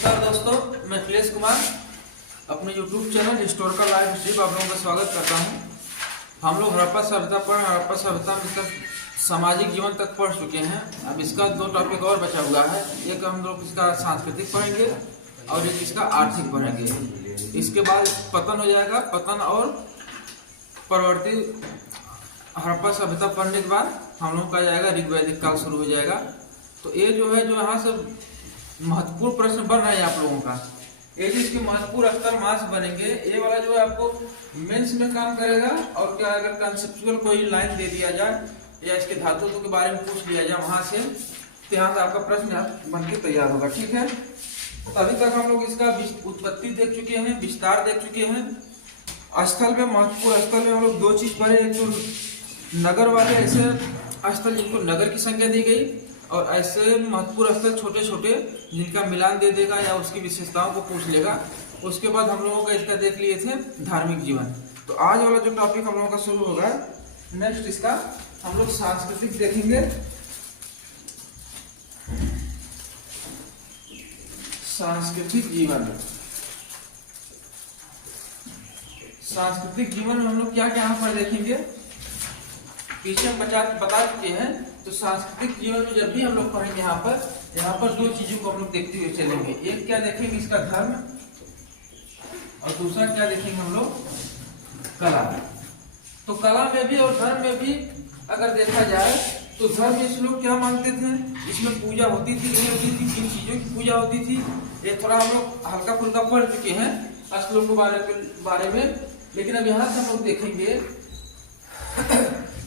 नमस्कार दोस्तों, मैं अखिलेश कुमार अपने YouTube channel historical life history पर आप लोगों का स्वागत करता हूं। हम लोग हड़प्पा सभ्यता में इसका सामाजिक जीवन तक पढ़ चुके हैं। अब इसका दो टॉपिक और बचा हुआ है। एक हम लोग इसका सांस्कृतिक पढ़ेंगे और एक इसका आर्थिक पढ़ेंगे। इसके बाद पतन हो जाएगा। पतन और परवर्ती हड़प्पा सभ्यता पढ़ने के बाद हम लोग का जाएगा ऋग्वैदिक काल शुरू हो जाएगा। तो ये जो है जो यहाँ से महत्वपूर्ण प्रश्न बन रहा है आप लोगों का, ये जो इसके महत्वपूर्ण स्तर मास बनेंगे, ये वाला जो है आपको मेंस में काम करेगा। और क्या अगर कंसेप्चुअल कोई लाइन दे दिया जाए या इसके धातुत्व के बारे में पूछ लिया जाए वहां से, तो यहाँ से आपका प्रश्न बन के तैयार होगा। ठीक है, तो अभी तक हम लोग इसका उत्पत्ति देख चुके हैं, विस्तार देख चुके हैं। स्थल में महत्वपूर्ण स्थल में हम लोग दो चीज पढ़े। एक तो नगर वाले ऐसे स्थल जिनको नगर की संज्ञा दी गई, और ऐसे महत्वपूर्ण स्थल छोटे छोटे जिनका मिलान दे देगा या उसकी विशेषताओं को पूछ लेगा। उसके बाद हम लोगों का इसका देख लिए थे धार्मिक जीवन। तो आज वाला जो टॉपिक हम लोगों का शुरू होगा, नेक्स्ट इसका हम लोग सांस्कृतिक देखेंगे। सांस्कृतिक जीवन, सांस्कृतिक जीवन में हम लोग क्या क्या यहाँ पर देखेंगे, पीछे हम बता चुके हैं। तो सांस्कृतिक जीवन में जब भी हम लोग पढ़ेंगे यहाँ पर दो चीजों को हम लोग देखते हुए चलेंगे। एक क्या देखेंगे, इसका धर्म, और दूसरा क्या देखेंगे हम लोग, कला। तो कला में भी और धर्म में भी अगर देखा जाए तो धर्म इस लोग क्या मानते थे, इसमें पूजा होती थी, नहीं होती थी, किन चीजों की पूजा होती थी, ये थोड़ा हम लोग हल्का फुल्का पढ़ चुके हैं श्लोक के बारे में। लेकिन अब यहाँ से हम लोग देखेंगे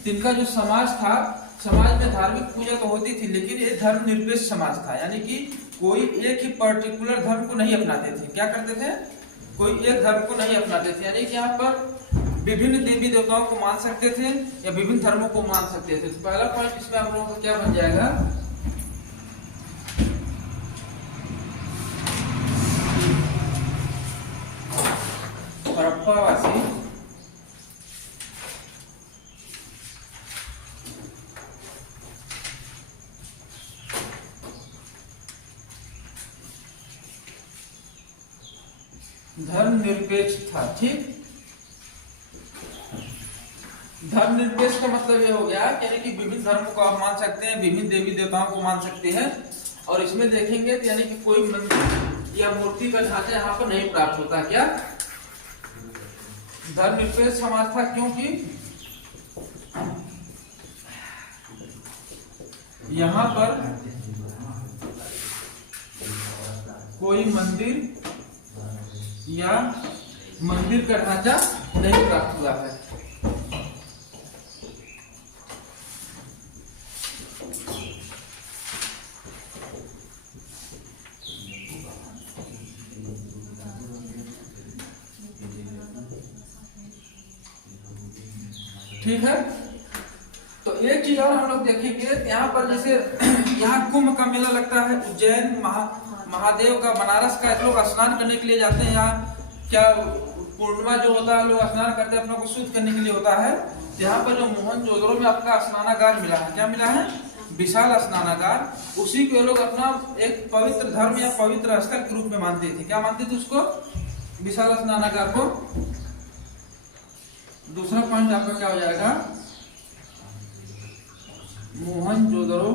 जिनका जो समाज था, समाज में धार्मिक पूजा तो होती थी, लेकिन ये धर्म निरपेक्ष समाज था। यानी कि कोई एक ही पर्टिकुलर धर्म को नहीं अपनाते थे। क्या करते थे, कोई एक धर्म को नहीं अपनाते थे। यानी कि यहाँ पर विभिन्न देवी देवताओं को मान सकते थे या विभिन्न धर्मों को मान सकते थे। तो पहला पॉइंट इसमें हम लोगों का क्या बन जाएगा, हड़प्पावासी धर्म निरपेक्ष था। ठीक, धर्म निरपेक्ष का मतलब यह हो गया यानी कि विभिन्न धर्मों को आप मान सकते हैं, विभिन्न देवी देवताओं को मान सकते हैं। और इसमें देखेंगे तो यानी कि कोई मंदिर या मूर्ति का ढांचा यहाँ पर नहीं प्राप्त होता। क्या धर्म निरपेक्ष समाज था, क्योंकि यहाँ पर कोई मंदिर या मंदिर का ढांचा नहीं प्राप्त हुआ है। ठीक है, तो एक चीज और हम लोग देखेंगे यहाँ पर, जैसे यहाँ कुंभ का मेला लगता है उज्जैन महादेव का, बनारस का, लोग स्नान करने के लिए जाते हैं। यहाँ क्या पूर्णिमा जो होता है लोग स्नान करते हैं, अपनों को शुद्ध करने के लिए होता है। यहाँ पर जो मोहनजोदड़ो में आपका स्नानागार मिला है, क्या मिला है, विशाल स्नानागार। उसी को लोग अपना एक पवित्र धर्म या पवित्र स्थल के रूप में मानते थे। क्या मानते थे उसको, विशाल स्नानागार को। दूसरा पॉइंट आपका क्या हो जाएगा, मोहनजोदड़ो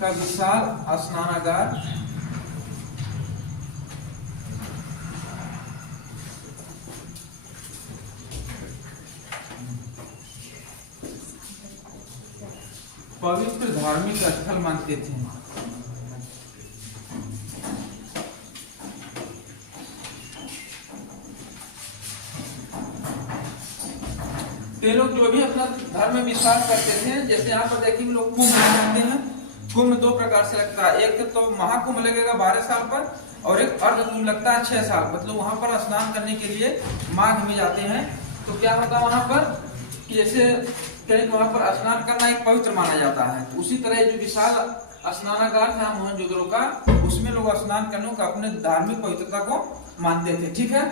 का विशाल स्नानागार पवित्र धार्मिक स्थल मानते थे। ये लोग जो भी अपना धर्म में विश्वास करते थे, जैसे यहाँ पर देखिए लोग कुंभ मनाते हैं। कुंभ दो प्रकार से लगता है, एक तो महाकुंभ लगेगा 12 साल पर, और एक अर्ध कुंभ लगता है 6 साल। मतलब वहां पर स्नान करने के लिए माघ में जाते हैं। तो क्या होता है वहां पर कि जैसे वहां पर स्नान करना एक पवित्र माना जाता है। तो उसी तरह जो विशाल स्नानागार था मोहनजोदड़ो का, उसमें लोग स्नान करने को अपने धार्मिक पवित्रता को मानते थे। ठीक है,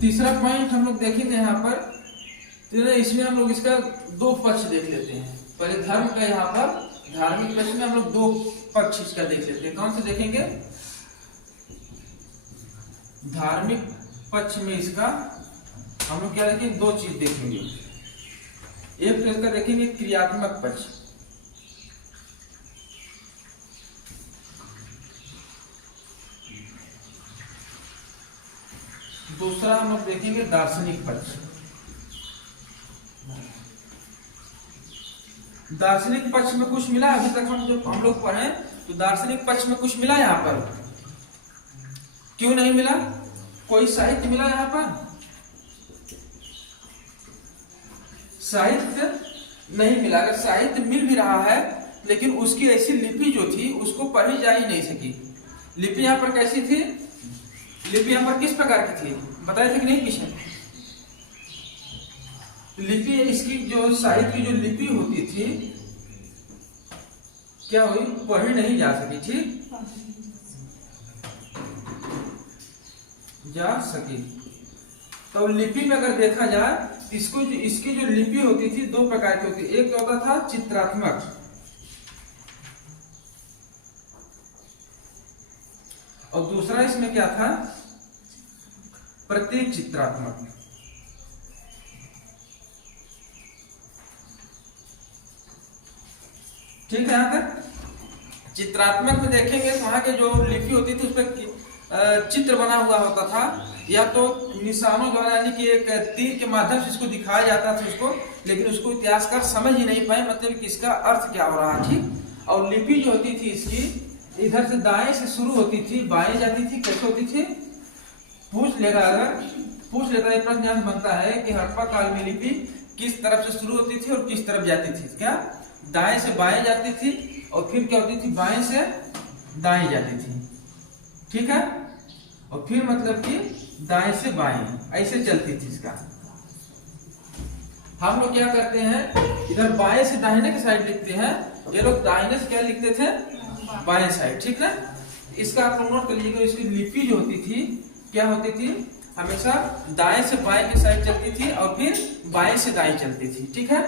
तीसरा पॉइंट हम लोग देखेंगे यहाँ पर तो इसमें हम लोग इसका दो पक्ष देख लेते हैं। पहले धर्म का, यहाँ पर धार्मिक पक्ष में हम लोग दो पक्ष इसका देख लेते हैं। कौन से देखेंगे? धार्मिक पक्ष में इसका हम लोग क्या देखेंगे? दो चीज देखेंगे। एक तो इसका देखेंगे क्रियात्मक पक्ष, दूसरा हम लोग देखेंगे दार्शनिक पक्ष। दार्शनिक पक्ष में कुछ मिला अभी तक हम लोग पढ़े, तो दार्शनिक पक्ष में कुछ मिला यहाँ पर? क्यों नहीं मिला? कोई साहित्य मिला यहाँ पर? साहित्य नहीं मिला। अगर साहित्य मिल भी रहा है लेकिन उसकी ऐसी लिपि जो थी उसको पढ़ी जा ही नहीं सकी। लिपि यहाँ पर कैसी थी? लिपि यहाँ पर किस प्रकार की थी बताए थे कि नहीं पीछे? लिपि, इसकी जो साहित्य की जो लिपि होती थी क्या हुई? पढ़ी नहीं जा सकी। ठीक, जा सकी। तो लिपि में अगर देखा जाए इसकी जो लिपि होती थी दो प्रकार की होती। एक तो होता था चित्रात्मक और दूसरा इसमें क्या था? प्रतीक चित्रात्मक। ठीक है। यहाँ तक चित्रात्मक में देखेंगे तो वहां के जो लिपि होती थी उस पर चित्र बना हुआ होता था, या तो निशानों द्वारा यानी कि एक तीर के माध्यम से इसको दिखाया जाता था उसको, लेकिन उसको इतिहासकार समझ ही नहीं पाए मतलब कि इसका अर्थ क्या हो रहा है। ठीक। और लिपि जो होती थी इसकी इधर से दाएं से शुरू होती थी, बाएं जाती थी। कैसे होती थी? पूछ लेगा, अगर पूछ लेता है प्रश्न यहाँ बनता है कि हड़प्पा काल में लिपि किस तरफ से शुरू होती थी और किस तरफ जाती थी? क्या दाएं से बाएं जाती थी और फिर क्या होती थी? बाएं से दाएं जाती थी। ठीक है। और फिर मतलब कि दाएं से बाएं ऐसे चलती थी इसका। हम लोग क्या करते हैं? इधर बाएं से दाहिने की साइड लिखते हैं, ये लोग दाहिने से क्या लिखते थे? बाएं साइड। ठीक है। इसका आप लोग नोट कर लीजिएगा। इसकी लिपि जो होती थी क्या होती थी? हमेशा दाएं से बाएं की साइड चलती थी और फिर बाएं से दाएं चलती थी। ठीक है।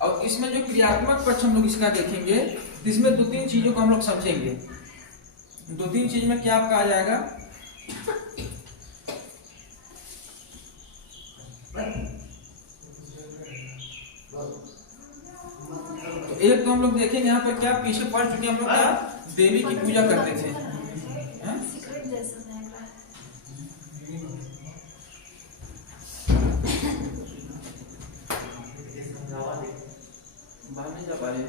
और इसमें जो क्रियात्मक पक्ष हम लोग इसका देखेंगे तो इसमें दो तीन चीजों को हम लोग समझेंगे। दो तीन चीज में क्या आपका आ जाएगा? तो एक तो हम लोग देखेंगे यहाँ पर क्या पीछे पढ़ चुके हम लोग क्या देवी की पूजा करते थे। नहीं जा पा रहे।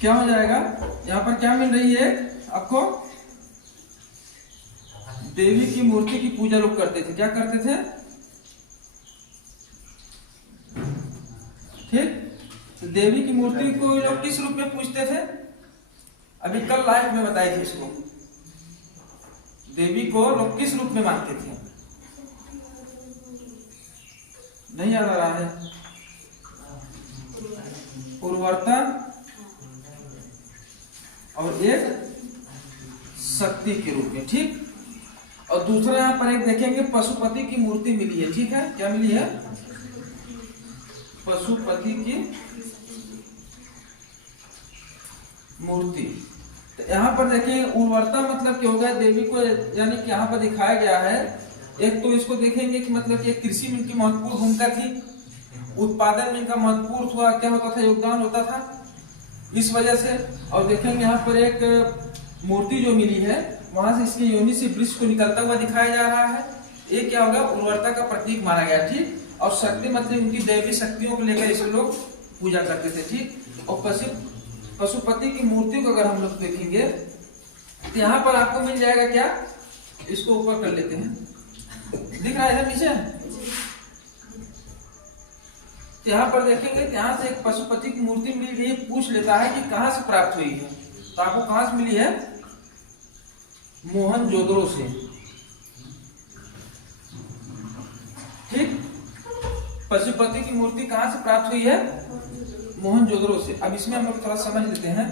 क्या हो जाएगा? यहाँ पर क्या मिल रही है आपको? देवी की मूर्ति की पूजा लोग करते थे। क्या करते थे? ठीक। तो देवी की मूर्ति को लोग किस रूप में पूजते थे? अभी कल लाइव में बताए थे इसको। देवी को लोग किस रूप में मानते थे? नहीं याद आ रहा है? उर्वरता और एक शक्ति के रूप में। ठीक। और दूसरा यहाँ पर एक देखेंगे पशुपति की मूर्ति मिली है। ठीक है। क्या मिली है? पशुपति की मूर्ति। तो यहाँ पर देखिए उर्वरता मतलब क्या होगा? देवी को यानी कि यहाँ पर दिखाया गया है। एक तो इसको देखेंगे कि मतलब कि कृषि में इनकी महत्वपूर्ण भूमिका थी, उत्पादन में इनका महत्वपूर्ण हुआ क्या होता था? योगदान होता था इस वजह से। और देखेंगे यहाँ पर एक मूर्ति जो मिली है वहां से इसके योनि से वृक्ष को निकलता हुआ दिखाया जा रहा है। ये क्या होगा? उर्वरता का प्रतीक माना गया। ठीक। और शक्ति मतलब उनकी दैवी शक्तियों को लेकर इसे लोग पूजा करते थे। ठीक। और पशुपति की मूर्ति को अगर हम लोग देखेंगे तो यहाँ पर आपको मिल जाएगा क्या? इसको ऊपर कर लेते हैं, दिख रहा है नीचे। तो यहाँ पर देखेंगे तो यहाँ से एक पशुपति की मूर्ति मिल गई। पूछ लेता है कि कहाँ से प्राप्त हुई है? तो आपको कहाँ से मिली है? मोहनजोदड़ो से। ठीक। पशुपति की मूर्ति कहाँ से प्राप्त हुई है? मोहनजोदड़ो से। अब इसमें हम लोग थोड़ा समझ लेते हैं।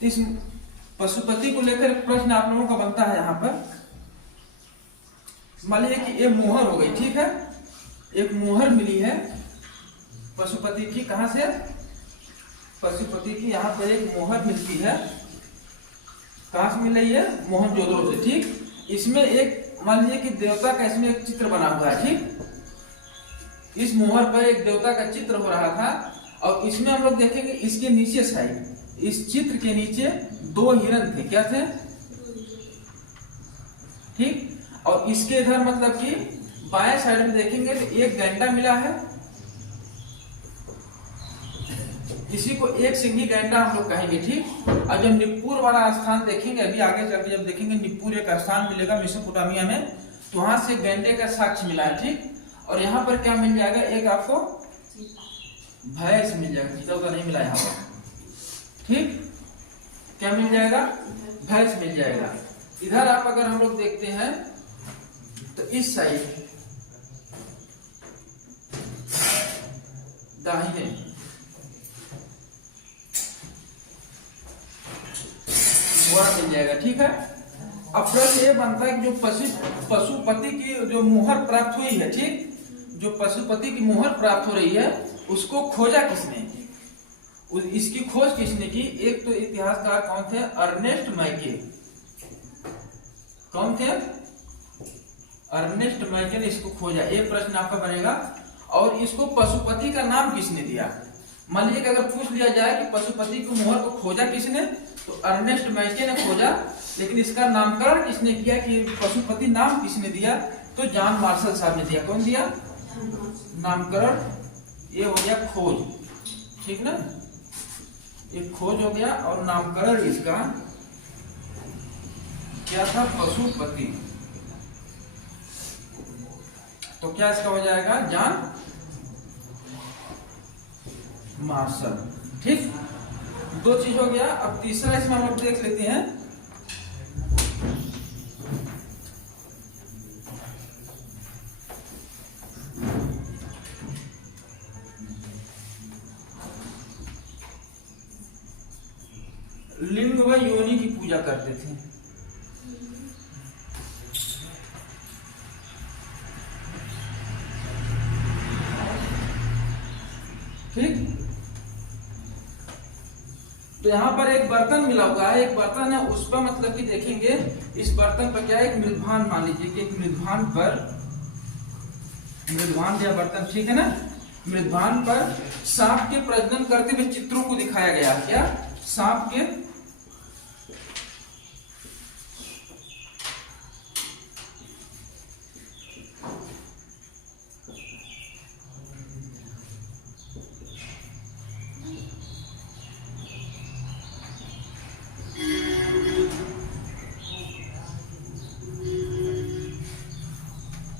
तो इस पशुपति को लेकर एक प्रश्न आप लोगों का बनता है यहाँ पर। मान लीजिए कि ये मोहर हो गई, ठीक है, एक मोहर मिली है पशुपति की। कहां से? पशुपति की यहाँ पर एक मोहर मिलती है। कहां से मिल रही है? मोहनजोदड़ो से, ठीक। इसमें एक मान लीजिए कि देवता का इसमें एक चित्र बना हुआ है, ठीक। इस मोहर पर एक देवता का चित्र हो रहा था और इसमें हम लोग देखेंगे इसके नीचे साइड, इस चित्र के नीचे 2 हिरन थे। क्या थे? ठीक। और इसके इधर मतलब कि बाएं साइड में देखेंगे तो एक गैंडा मिला है। इसी को एक सिंगी गैंडा हम लोग कहेंगे, ठीक। और जब निप्पुर वाला स्थान देखेंगे, अभी आगे चल के जब देखेंगे निप्पुर एक स्थान मिलेगा मेसोपोटामिया में, तो वहां से गैंडे का साक्ष्य मिला है, ठीक। और यहाँ पर क्या मिल जाएगा? एक आपको भैंस मिल जाएगा, चीता उता नहीं मिला यहाँ पर, ठीक। क्या मिल जाएगा? भैंस मिल जाएगा। इधर आप अगर हम लोग देखते हैं तो इस साइड दाहिने घोड़ा मिल जाएगा, ठीक है। अब प्रश्न ये बनता है कि जो पशुपति की जो मोहर प्राप्त हुई है, ठीक, जो पशुपति की मोहर प्राप्त हो रही है उसको खोजा किसने? इसकी खोज किसने की? एक तो इतिहासकार कौन थे? अर्नेस्ट मैके। कौन थे? अर्नेस्ट मैके ने इसको खोजा। एक प्रश्न आपका बनेगा। और इसको पशुपति का नाम किसने दिया? मान लीजिए कि अगर पूछ लिया जाए कि पशुपति की मोहर को खोजा किसने, तो अर्नेस्ट मैके ने खोजा। लेकिन इसका नामकरण किसने किया कि पशुपति नाम किसने दिया? तो जॉन मार्शल साहब ने दिया। कौन दिया? नामकरण। ये हो गया खोज, ठीक ना, एक खोज हो गया। और नामकरण इसका क्या था? पशुपति। तो क्या इसका हो जाएगा? जॉन मार्शल, ठीक। 2 चीज हो गया। अब तीसरा इसमें हम लोग देख लेते हैं। लिंग व योनि की पूजा करते थे, ठीक। तो यहाँ पर एक बर्तन मिला हुआ है, एक बर्तन है, उस पर मतलब कि देखेंगे इस बर्तन पर क्या है? एक मृदभान। मान लीजिए कि एक मृदभान पर, मृदभान या बर्तन, ठीक है ना, मृदभान पर सांप के प्रजनन करते हुए चित्रों को दिखाया गया। क्या? सांप के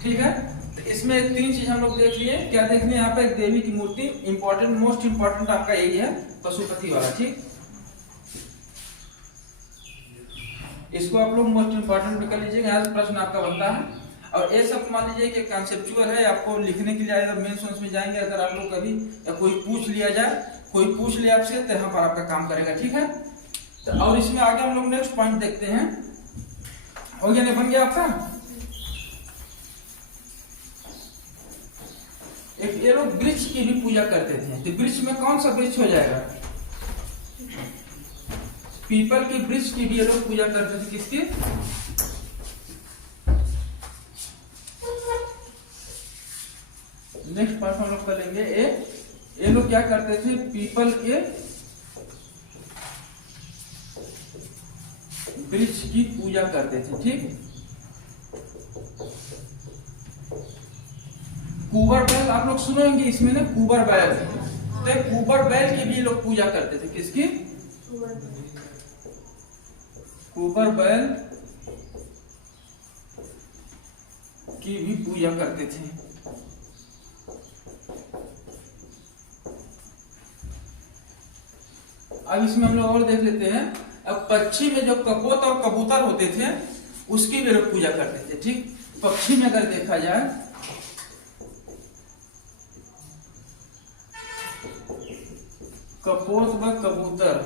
ठीक है। तो इसमें 3 चीज हम लोग देख लिए। क्या देखने? यहाँ पे एक देवी की मूर्ति, इंपॉर्टेंट, मोस्ट इंपॉर्टेंट आपका यही है, पशुपति वाला, ठीक। इसको आप लोग मोस्ट इंपॉर्टेंट कर लीजिएगा, यहाँ से प्रश्न आपका बनता है। और ये सब मान लीजिए कि कॉन्सेप्चुअल है, आपको लिखने के लिए अगर मेन सोर्स में जाएंगे, अगर आप लोग कभी या कोई पूछ लिया जाए, कोई पूछ ले आपसे, तो यहाँ पर आपका काम करेगा, ठीक है। तो और इसमें आगे हम लोग नेक्स्ट पॉइंट देखते हैं। हो गया? नहीं बन गया आपका? एक ये लोग वृक्ष की भी पूजा करते थे। तो वृक्ष में कौन सा वृक्ष हो जाएगा? पीपल की वृक्ष की भी ये लोग पूजा करते थे। किसकी? नेक्स्ट पार्ट हम लोग कर लेंगे। ये लोग क्या करते थे? पीपल के वृक्ष की पूजा करते थे, ठीक। कुबर बैल आप लोग सुनेंगे इसमें ना, कुबर बैल। तो कुबर बैल की भी लोग पूजा करते थे। किसकी? कुबर बैल की भी पूजा करते थे। अब इसमें हम लोग और देख लेते हैं। अब पक्षी में जो कपोत और कबूतर होते थे उसकी भी लोग पूजा करते थे, ठीक। पक्षी में अगर देखा जाए कपोत व कबूतर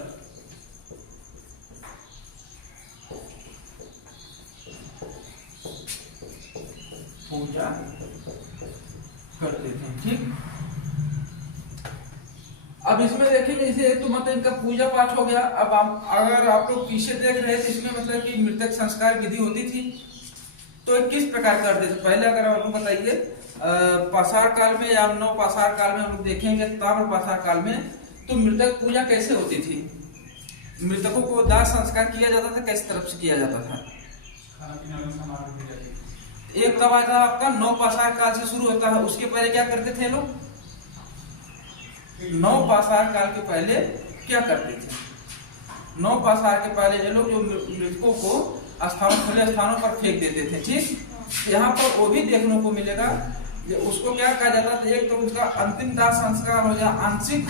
करते थे। ठीक, अब इसमें देखेंगे जैसे तो मतलब इनका पूजा पाठ हो गया। अब आप अगर आप लोग पीछे देख रहे हैं तो इसमें मतलब कि मृतक संस्कार विधि होती थी तो किस प्रकार करते थे पहले, अगर आप लोग बताइए। पाषाण काल में या नव पाषाण काल में हम लोग देखेंगे, ताम्र पाषाण काल में तो मृतक पूजा कैसे होती थी? मृतकों को दाह संस्कार किया जाता था, किस तरफ से किया जाता था? एक तब आता है आपका नव पाषाण काल से शुरू होता है। उसके पहले क्या करते थे लोग? नव पाषाण काल के पहले क्या करते थे? नव पाषाण के पहले ये लोग जो मृतकों को खुले स्थानों पर फेंक देते थे। ठीक, यहाँ पर वो भी देखने को मिलेगा। उसको क्या कहा जाता था? एक तो उसका अंतिम दाह संस्कार हो गया आंशिक,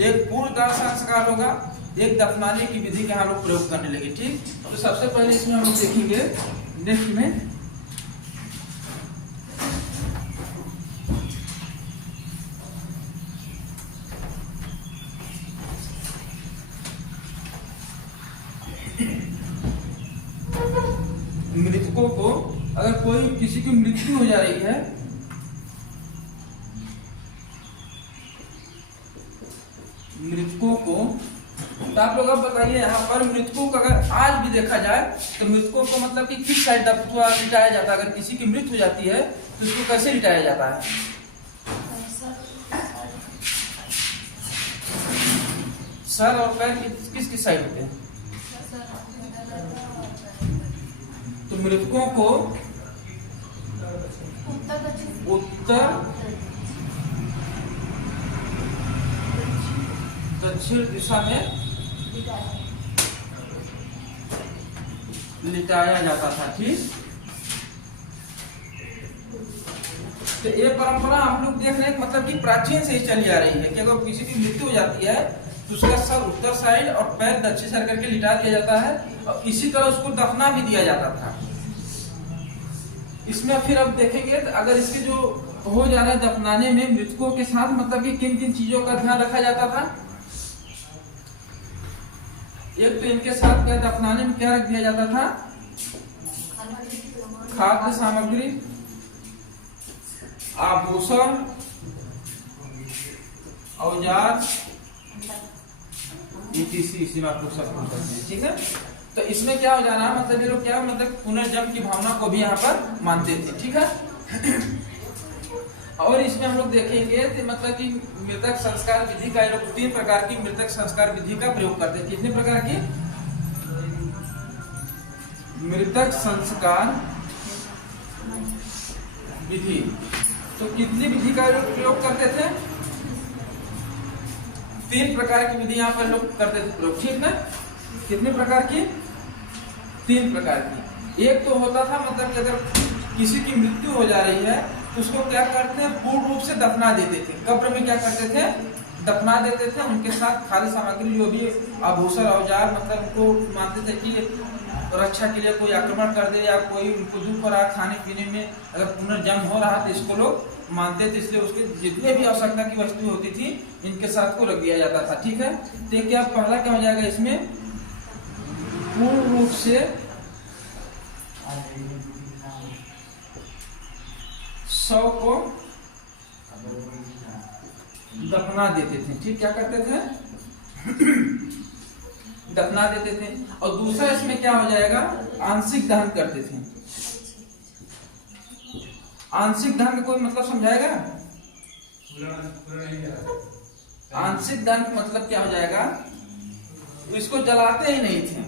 एक पूर्ण दाह संस्कार होगा, एक दफनाने की विधि के यहाँ लोग प्रयोग करने लगे। ठीक, तो सबसे पहले इसमें हम लोग देखेंगे नेक्स्ट में मृतकों को, अगर कोई किसी की मृत्यु हो जा रही है, मृतकों को, तो आप लोग अब बताइए यहाँ पर मृतकों को अगर आज भी देखा जाए तो मृतकों को मतलब कि किस साइड लिटाया जाता है? अगर किसी की मृत्यु हो जाती है तो उसको कैसे लिटाया जाता है? सर और पैर किस किस साइड होते हैं? तो मृतकों को उत्तर दक्षिण दिशा में लिटाया जाता था। ठीक, तो ये परंपरा हम लोग देख रहे हैं मतलब कि प्राचीन से ही चली आ रही है कि अगर किसी की मृत्यु हो जाती है तो उसका सर उत्तर साइड और पैर दक्षिण साइड करके लिटा दिया जाता है और इसी तरह उसको दफना भी दिया जाता था। इसमें फिर अब देखेंगे तो अगर इसके जो हो जा रहा है दफनाने में मृतकों के साथ मतलब कि किन किन चीजों का ध्यान रखा जाता था? एक तो इनके साथ क्या दफनाने में क्या रख दिया जाता था? खाद्य सामग्री, आभूषण, औजार, इसी में आप लोग सब करते हैं। ठीक है, तो इसमें क्या हो जाना मतलब ये लोग क्या मतलब पुनर्जन्म की भावना को भी यहाँ पर मानते थे। ठीक है, और इसमें हम लोग देखेंगे तो मतलब कि मृतक संस्कार विधि का ये लोग 3 प्रकार की मृतक संस्कार विधि का प्रयोग करते हैं। कितने प्रकार की मृतक संस्कार विधि? तो कितनी विधि का प्रयोग करते थे? 3 प्रकार की विधि यहाँ पर लोग करते थे प्रयोग। ठीक है, कितने प्रकार की? 3 प्रकार की। एक तो होता था मतलब कि अगर किसी की मृत्यु हो जा रही है तो उसको क्या करते हैं? पूर्ण रूप से दफना देते थे। कब्र में क्या करते थे? दफना देते थे। उनके साथ खाली सामग्री जो भी आभूषण औजार मतलब उनको मानते थे कि रक्षा के लिए कोई आक्रमण कर दे या कोई उनको दुख हो रहा खाने पीने में अगर पुनर्जन्म हो रहा तो इसको लोग मानते थे, इसलिए उसके जितने भी आवश्यकता की वस्तु होती थी इनके साथ को रख दिया जाता था। ठीक है, तो क्या पहला क्या हो जाएगा इसमें? पूर्ण रूप से शव को दफना देते थे। ठीक, क्या करते थे? दफना देते थे। और दूसरा इसमें क्या हो जाएगा? आंशिक दहन करते थे। आंशिक दहन कोई मतलब समझाएगा? आंशिक दहन का मतलब क्या हो जाएगा? इसको जलाते ही नहीं थे।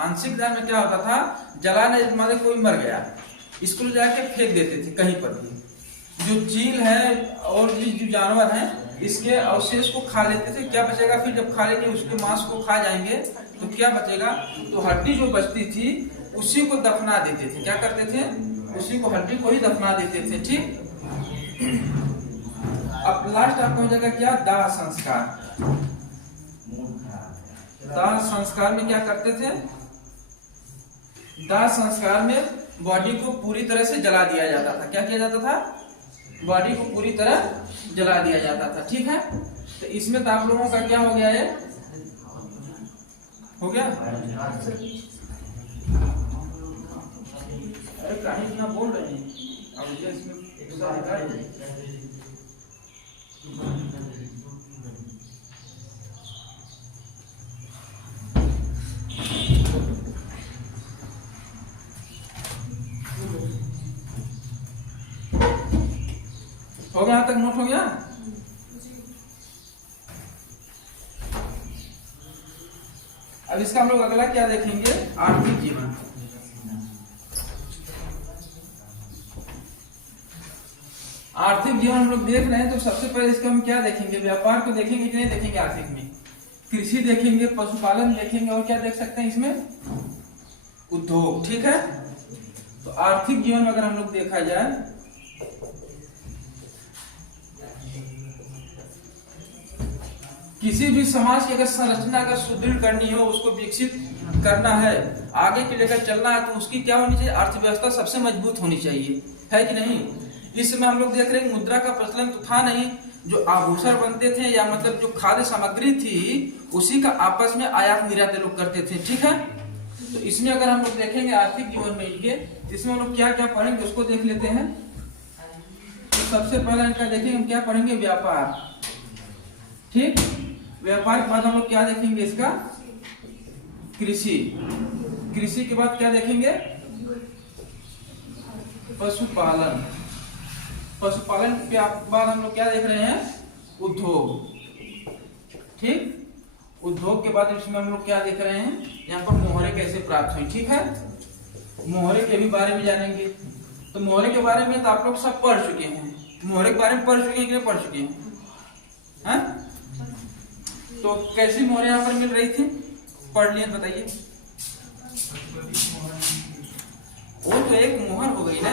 आंशिक दहन में क्या होता था? जलाने मारे कोई मर गया इसको जाके फेंक देते थे कहीं पर भी। जो चील है और जो जानवर हैं इसके अवशेष को खा लेते थे। क्या बचेगा? फिर जब खा लेंगे उसके मांस को खा जाएंगे तो क्या बचेगा? तो हड्डी जो बचती थी उसी को दफना देते थे। क्या करते थे? उसी को, हड्डी को ही दफना देते थे। ठीक, अब लास्ट आपका हो जाएगा क्या? दाह संस्कार। दाह संस्कार में क्या करते थे? दाह संस्कार में बॉडी को पूरी तरह से जला दिया जाता था। क्या किया जाता था? बॉडी को पूरी तरह जला दिया जाता था। ठीक है, तो इसमें तो आप लोगों का क्या हो गया है? हो गया? अरे कहीं इतना बोल रहे हैं अब इसमें हो गया, यहाँ तक नोट हो गया। अब इसका हम लोग अगला क्या देखेंगे, आर्थिक जीवन। आर्थिक जीवन हम लोग देख रहे हैं, तो सबसे पहले इसका हम क्या देखेंगे, व्यापार को देखेंगे कि नहीं देखेंगे। आर्थिक में कृषि देखेंगे, पशुपालन देखेंगे, और क्या देख सकते हैं इसमें, उद्योग। ठीक है, तो आर्थिक जीवन में अगर हम लोग देखा जाए, किसी भी समाज की अगर संरचना अगर सुदृढ़ करनी हो, उसको विकसित करना है, आगे के लेकर चलना है, तो उसकी क्या होनी चाहिए, अर्थव्यवस्था सबसे मजबूत होनी चाहिए, है कि नहीं। इस समय हम लोग देख रहे हैं मुद्रा का प्रचलन तो था नहीं, जो आभूषण बनते थे या मतलब जो खाद्य सामग्री थी उसी का आपस में आयात निर्यात लोग करते थे। ठीक है, तो इसमें अगर हम लोग देखेंगे आर्थिक जीवन में इनके, इसमें हम लोग क्या क्या पढ़ेंगे उसको देख लेते हैं। तो सबसे पहले इनका देखेंगे हम क्या पढ़ेंगे, व्यापार। ठीक, व्यापार के बाद हम लोग क्या देखेंगे, इसका कृषि। कृषि के बाद क्या देखेंगे, पशुपालन। पशुपालन के बाद हम लोग क्या देख रहे हैं, उद्योग। ठीक, उद्योग के बाद इसमें हम लोग क्या देख रहे हैं, यहाँ पर मोहरे कैसे प्राप्त हुई। ठीक है, मोहरे के भी बारे में जानेंगे। तो मोहरे के बारे में तो आप लोग सब पढ़ चुके हैं, मोहरे के बारे में पढ़ चुके हैं कि नहीं पढ़ चुके हैं? तो कैसी मोहरे यहाँ पर मिल रही थी, पढ़ लिए, बताइए। वो तो एक मोहर हो गई ना।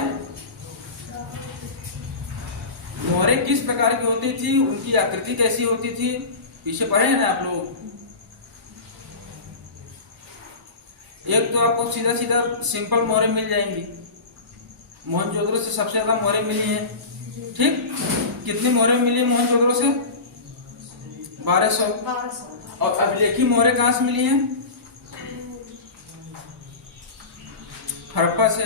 मोहरे किस प्रकार की होती थी, उनकी आकृति कैसी होती थी, पीछे पढ़े हैं ना आप लोग। एक तो आपको सीधा सीधा सिंपल मोहरे मिल जाएंगी, मोहनजोदड़ो से सबसे ज्यादा मोहरे मिली हैं। ठीक, कितनी मोहरे मिली मोहनजोदड़ो से, 1200। और अभिलेखी मोहरे कहां से मिली हैं, हड़प्पा से।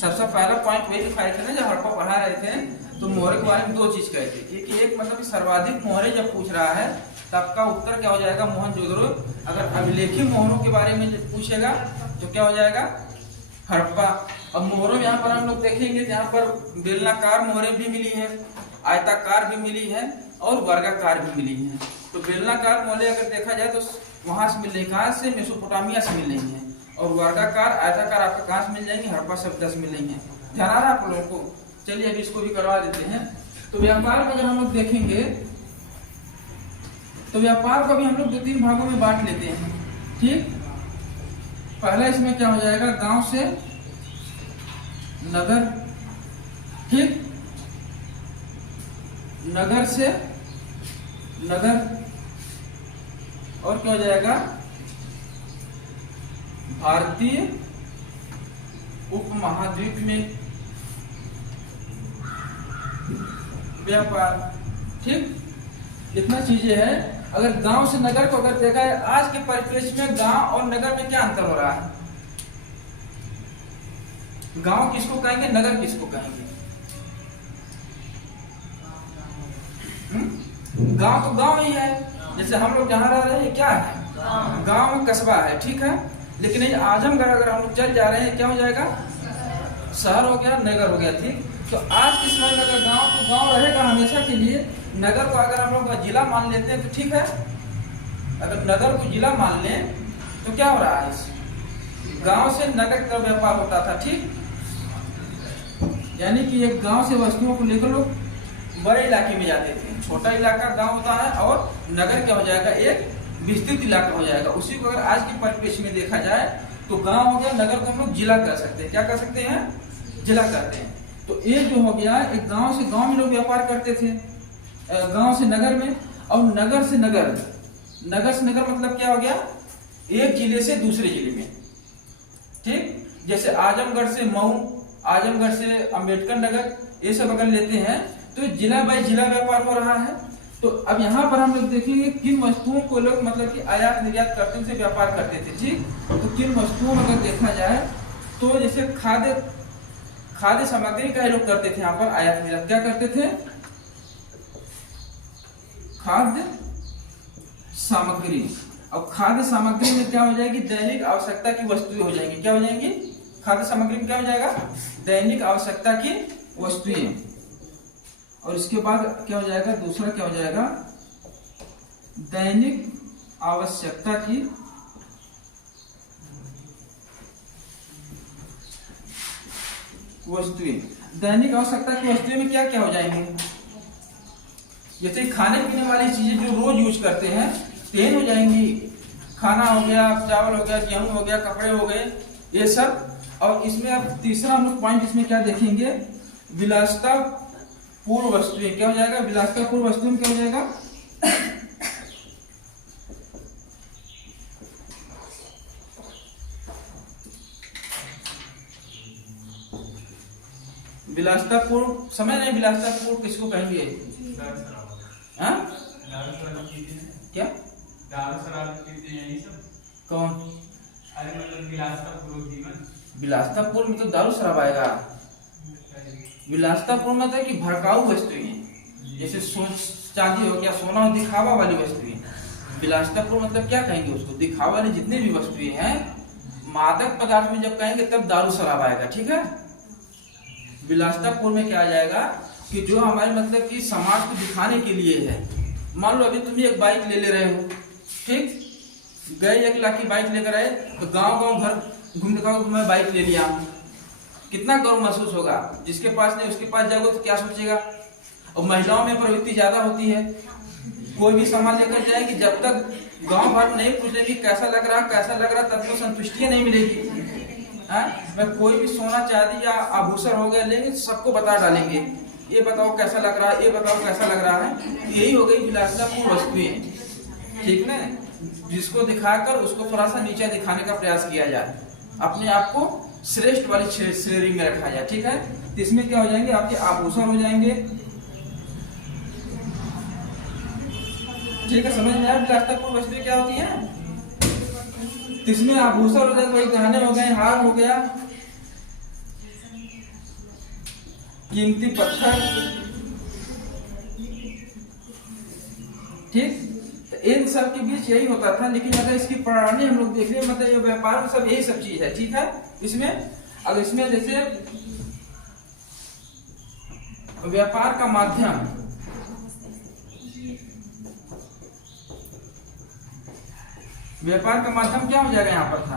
सबसे पहला पॉइंट वही दिखाए थे ना जब हड़प्पा पढ़ा रहे थे, तो मोहरे के बारे में दो चीज कहे थे कि एक मतलब सर्वाधिक मोहरे जब पूछ रहा है तो आपका उत्तर क्या हो जाएगा, मोहनजोदड़ो। अगर अभिलेखी मोहरों के बारे में पूछेगा तो क्या हो जाएगा, हड़प्पा। अब मोहरों यहाँ पर हम लोग देखेंगे, यहाँ पर बेलनाकार मोहरे भी मिली है, आयताकार भी मिली है और वर्गाकार भी मिली है। तो बेलनाकार मोहरे अगर देखा जाए तो वहां से मिल रही, कहां से, मेसोपोटामिया से मिल रही है। और वर्गाकार आयताकार आपको कहां से मिल जाएंगे, हड़प्पा सभ्यता से मिल रही है। ध्यान आ रहा है आप लोगों को। चलिए अभी इसको भी करवा देते हैं। तो व्यापार में अगर हम लोग देखेंगे तो व्यापार को भी हम लोग 2-3 भागों में बांट लेते हैं। ठीक, पहला इसमें क्या हो जाएगा, गांव से नगर। ठीक, नगर से नगर, और क्या हो जाएगा, भारतीय उपमहाद्वीप में व्यापार। ठीक, इतना चीजें हैं। अगर गांव से नगर को अगर देखा है, आज के परिप्रेक्ष्य में गांव और नगर में क्या अंतर हो रहा है, गांव किसको कहेंगे, नगर किसको कहेंगे। गांव तो गांव ही है, जैसे हम लोग जहाँ रह रहे हैं क्या है, गांव में कस्बा है। ठीक है, लेकिन ये आजमगढ़ अगर हम लोग चल जा रहे हैं क्या हो जाएगा, शहर हो गया, नगर हो गया। ठीक, तो आज के समय में अगर गांव तो गांव रहेगा हमेशा के लिए, नगर को अगर हम लोग जिला मान लेते हैं तो ठीक है। अगर नगर को जिला मान लें तो क्या हो रहा है, गांव से नगर का व्यापार होता था। ठीक, यानी कि एक गांव से वस्तुओं को लेकर लोग बड़े इलाके में जाते थे। छोटा इलाका गांव होता है और नगर क्या हो जाएगा, एक विस्तृत इलाका हो जाएगा। उसी को अगर आज के परिप्रेक्ष्य में देखा जाए तो गांव हो गया, नगर को हम लोग जिला कर सकते हैं। क्या कर सकते हैं, जिला करते हैं। तो ये जो हो गया, एक गांव से गांव में लोग व्यापार करते थे, गांव से नगर में, और नगर से नगर। नगर से नगर मतलब क्या हो गया, एक जिले से दूसरे जिले में। ठीक, जैसे आजमगढ़ से मऊ, आजमगढ़ से अंबेडकर नगर, ये सब अगर लेते हैं तो जिला बाई जिला व्यापार हो रहा है। तो अब यहाँ पर हम लोग देखेंगे किन वस्तुओं को लोग मतलब कि आयात निर्यात करते थे, व्यापार करते थे। ठीक, तो किन वस्तुओं में अगर देखा जाए तो जैसे खाद्य सामग्री का लोग करते थे यहाँ पर आयात निर्यात। क्या करते थे? खाद्य सामग्री। अब खाद्य सामग्री में क्या हो जाएगी? दैनिक आवश्यकता की वस्तुएं हो जाएंगी। क्या हो जाएंगी? खाद्य सामग्री में क्या हो जाएगा? दैनिक आवश्यकता की वस्तुएं। और इसके बाद क्या हो जाएगा? दूसरा क्या हो जाएगा? दैनिक आवश्यकता की वस्तुएं। दैनिक आवश्यकता की वस्तुएं में क्या क्या हो जाएंगे? जैसे खाने पीने वाली चीजें जो रोज यूज करते हैं, तेल हो जाएंगी। खाना हो गया, चावल हो गया, गेहूं हो गया, कपड़े हो गए, ये सब। और इसमें अब तीसरा हम लोग पॉइंट इसमें क्या देखेंगे? विलासिता पूर्ण वस्तुएं। क्या हो जाएगा? विलासिता पूर्ण वस्तुएं में क्या हो जाएगा? विलासिता पूर्ण समय नहीं, विलासिता पूर्ण किसको कहेंगे? हाँ? क्या? कौन? अरे मतलब विलासतापूर्वक जीवन। विलासितापूर्ण में तो दारू शराब आएगा। विलासितापूर्ण मतलब कि भड़काऊ वस्तुएं, जैसे चांदी हो गया, सोना हो, दिखावा वाली वस्तुएं। विलासितापूर्ण मतलब क्या कहेंगे उसको? दिखावा वाली जितने भी वस्तुएं हैं। मादक पदार्थ में जब कहेंगे तब दारू शराब आएगा। ठीक है? विलासितापूर्ण में क्या आ जाएगा कि जो हमारे मतलब कि समाज को दिखाने के लिए है। मान लो अभी तुम एक बाइक ले रहे हो, ठीक? गए 1 लाख की बाइक लेकर आए, तो गांव गांव घर घूम दिखाओ मैं बाइक ले लिया हूं। कितना गर्व महसूस होगा? जिसके पास नहीं उसके पास जाओगे तो क्या सोचेगा? और महिलाओं में प्रवृत्ति ज्यादा होती है, कोई भी सामान लेकर जाएगी, जब तक गांव भर नहीं पूछ लेगी कैसा लग रहा तब तो संतुष्टि नहीं मिलेगी। मैं कोई भी सोना चांदी या आभूषण हो गया लेंगे, सबको बता डालेंगे, ये बताओ कैसा लग रहा है, ये बताओ कैसा लग रहा है। यही हो गई विलासितापूर्ण वस्तुएं। ठीक ना? जिसको दिखाकर उसको थोड़ा सा नीचे दिखाने का प्रयास किया जाए, अपने आप को श्रेष्ठ वाली श्रेणी में रखा जाए। ठीक है? तो इसमें क्या हो जाएंगे? आपके आभूषण हो जाएंगे। ठीक है? समझ में आया विलासितापूर्ण वस्तुएं क्या होती है? इसमें आभूषण हो गए, वही गहने हो गए, हार हो गया, कीमती पत्थर। ठीक? तो इन सब के बीच यही होता था। लेकिन अगर इसकी प्रणाली हम लोग देख रहे हैं, मतलब ये व्यापार में सब यही सब चीज है। ठीक है? इसमें अब इसमें जैसे व्यापार का माध्यम, व्यापार का माध्यम क्या हो जाएगा? यहाँ पर था,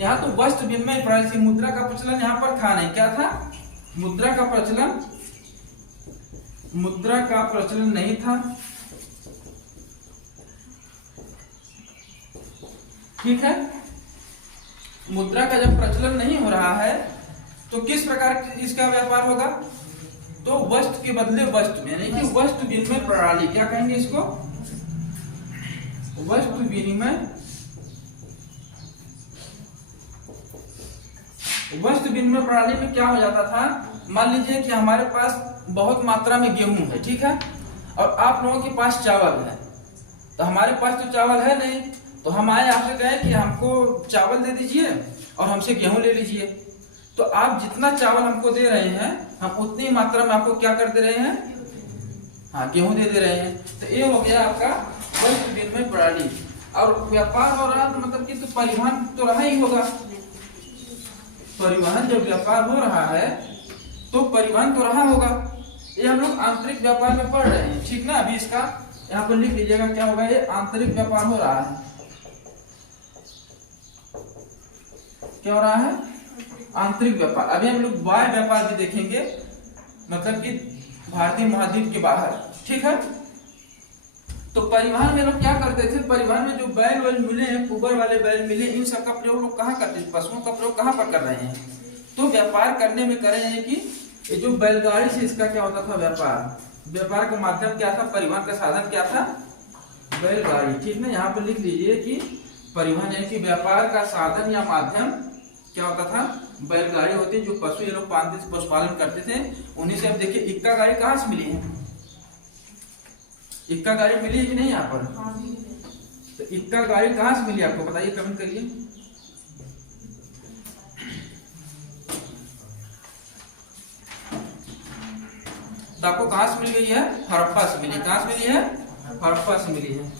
यहाँ तो वस्तु विनिमय प्रणाली थी। मुद्रा का प्रचलन यहाँ पर था नहीं। क्या था? मुद्रा का प्रचलन, मुद्रा का प्रचलन नहीं था। ठीक है? मुद्रा का जब प्रचलन नहीं हो रहा है तो किस प्रकार इसका व्यापार होगा? तो वस्तु के बदले वस्तु, यानी कि वस्तु विनिमय प्रणाली। क्या कहेंगे इसको? वस्तु विनिमय। वस्तु विनिमय प्रणाली में क्या हो जाता था? मान लीजिए कि हमारे पास बहुत मात्रा में गेहूं है, ठीक है, और आप लोगों के पास चावल है। तो हमारे पास तो चावल है नहीं, तो हम आए आपसे कहे कि हमको चावल दे दीजिए और हमसे गेहूं ले लीजिए। तो आप जितना चावल हमको दे रहे हैं, हम उतनी मात्रा में आपको क्या कर दे रहे हैं? हाँ, गेहूं दे रहे हैं। तो ये हो गया आपका वस्तु विनिमय प्रणाली। और व्यापार हो रहा मतलब कि तो परिवहन तो रहा ही होगा। परिवहन जब व्यापार हो रहा है तो परिवहन तो रहा होगा। ये हम लोग आंतरिक व्यापार में पढ़ रहे हैं। ठीक ना? अभी इसका यहाँ पर लिख लीजिएगा क्या होगा? ये आंतरिक व्यापार हो रहा है। क्या हो रहा है? आंतरिक व्यापार। अभी हम लोग बाह्य व्यापार भी देखेंगे, मतलब कि भारतीय महाद्वीप के बाहर। ठीक है? तो परिवहन में लोग क्या करते थे? परिवहन में जो बैल वैल मिले हैं, कुबर वाले बैल मिले, इन सब का प्रयोग लोग कहाँ करते थे? पशुओं का प्रयोग कहाँ पर कर रहे हैं? तो व्यापार करने में कर रहे हैं कि ये जो बैलगाड़ी से इसका क्या होता था? व्यापार। व्यापार का माध्यम क्या था? परिवहन का साधन क्या था? बैलगाड़ी। ठीक ना? यहाँ पर लिख लीजिए कि परिवहन यानी कि व्यापार का साधन या माध्यम क्या होता था? बैलगाड़ी होती, जो पशु ये लोग पालते थे, पशुपालन करते थे। उन्हीं से अब देखिए इक्का गाड़ी कहाँ से मिली है? इक्का गाड़ी मिली है कि नहीं यहाँ पर? तो इक्का गाड़ी कहाँ से मिली आपको बताइए, कमेंट करिए। तो आपको कहाँ से मिल गई है? हड़प्पा से मिली। कहाँ से मिली है? हड़प्पा से मिली है।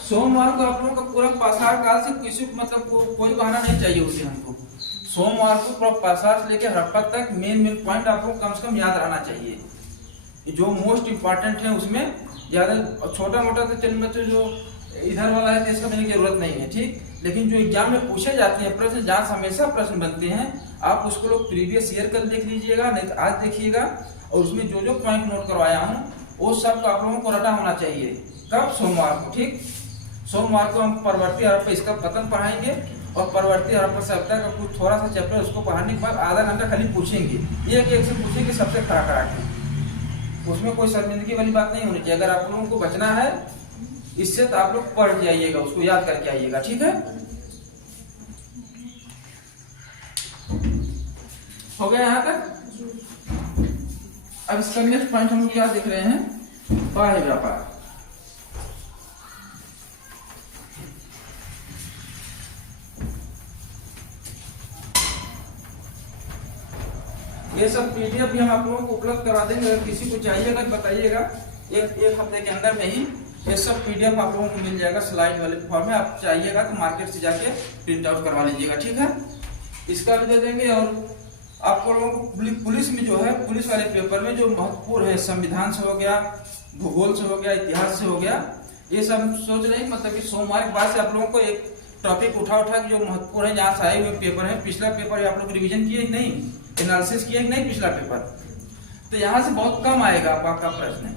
सोमवार को आप लोगों का पूरा पाषाण काल से किसी मतलब कोई बहाना नहीं चाहिए उसे हमको। सोमवार को पूरा पाषाण से लेकर हड़प्पा तक मेन पॉइंट आपको कम से कम याद रहना चाहिए। जो मोस्ट इम्पोर्टेंट है उसमें ज्यादा छोटा मोटा तो चल में तो जो इधर वाला है इसका देने की जरूरत नहीं है, ठीक। लेकिन जो एग्जाम में पूछे जाते हैं प्रश्न, जहाँ हमेशा प्रश्न बनते हैं, आप उसको लोग प्रीवियस ईयर कल देख लीजिएगा, नहीं तो आज देखिएगा। और उसमें जो जो पॉइंट नोट करवाया हूँ वो सब तो आप लोगों को रटा होना चाहिए। कब? सोमवार को, ठीक। सोमवार को हम परवर्ती हड़प्पा इसका पतन पढ़ाएंगे और परवर्ती हड़प्पा सभ्यता का कुछ थोड़ा सा चैप्टर उसको पढ़ाने के बाद आधा घंटा खाली पूछेंगे, एक से पूछेंगे सबसे खड़ा के। उसमें कोई शर्मिंदगी वाली बात नहीं होनी चाहिए। अगर आप लोगों को बचना है इससे तो आप लोग पढ़ के आइएगा, उसको याद करके आइएगा, ठीक है। हो गया यहाँ तक? अब इसका नेक्स्ट पॉइंट हम लोग क्या देख रहे हैं? बाह्य व्यापार। ये सब पीडीएफ भी हम आप लोगों को उपलब्ध करवा देंगे। अगर किसी को चाहिएगा तो बताइएगा, एक हफ्ते के अंदर में ही ये सब पीडीएफ आप लोगों को मिल जाएगा स्लाइड वाले फॉर्म में। आप चाहिएगा तो मार्केट से जाके प्रिंट आउट करवा लीजिएगा, ठीक है। इसका भी दे देंगे। और आप लोगों को पुलिस में जो है, पुलिस वाले पेपर में जो महत्वपूर्ण है, संविधान से हो गया, भूगोल से हो गया, इतिहास से हो गया, ये सब सोच रहे हैं मतलब कि सोमवार के बाद से आप लोगों को एक टॉपिक उठा के जो महत्वपूर्ण है, जहाँ से आए हुए पेपर है, पिछला पेपर आप लोग रिविजन किए नहीं, एनालिसिस किए नहीं पिछला पेपर, तो यहाँ से बहुत कम आएगा आपका प्रश्न।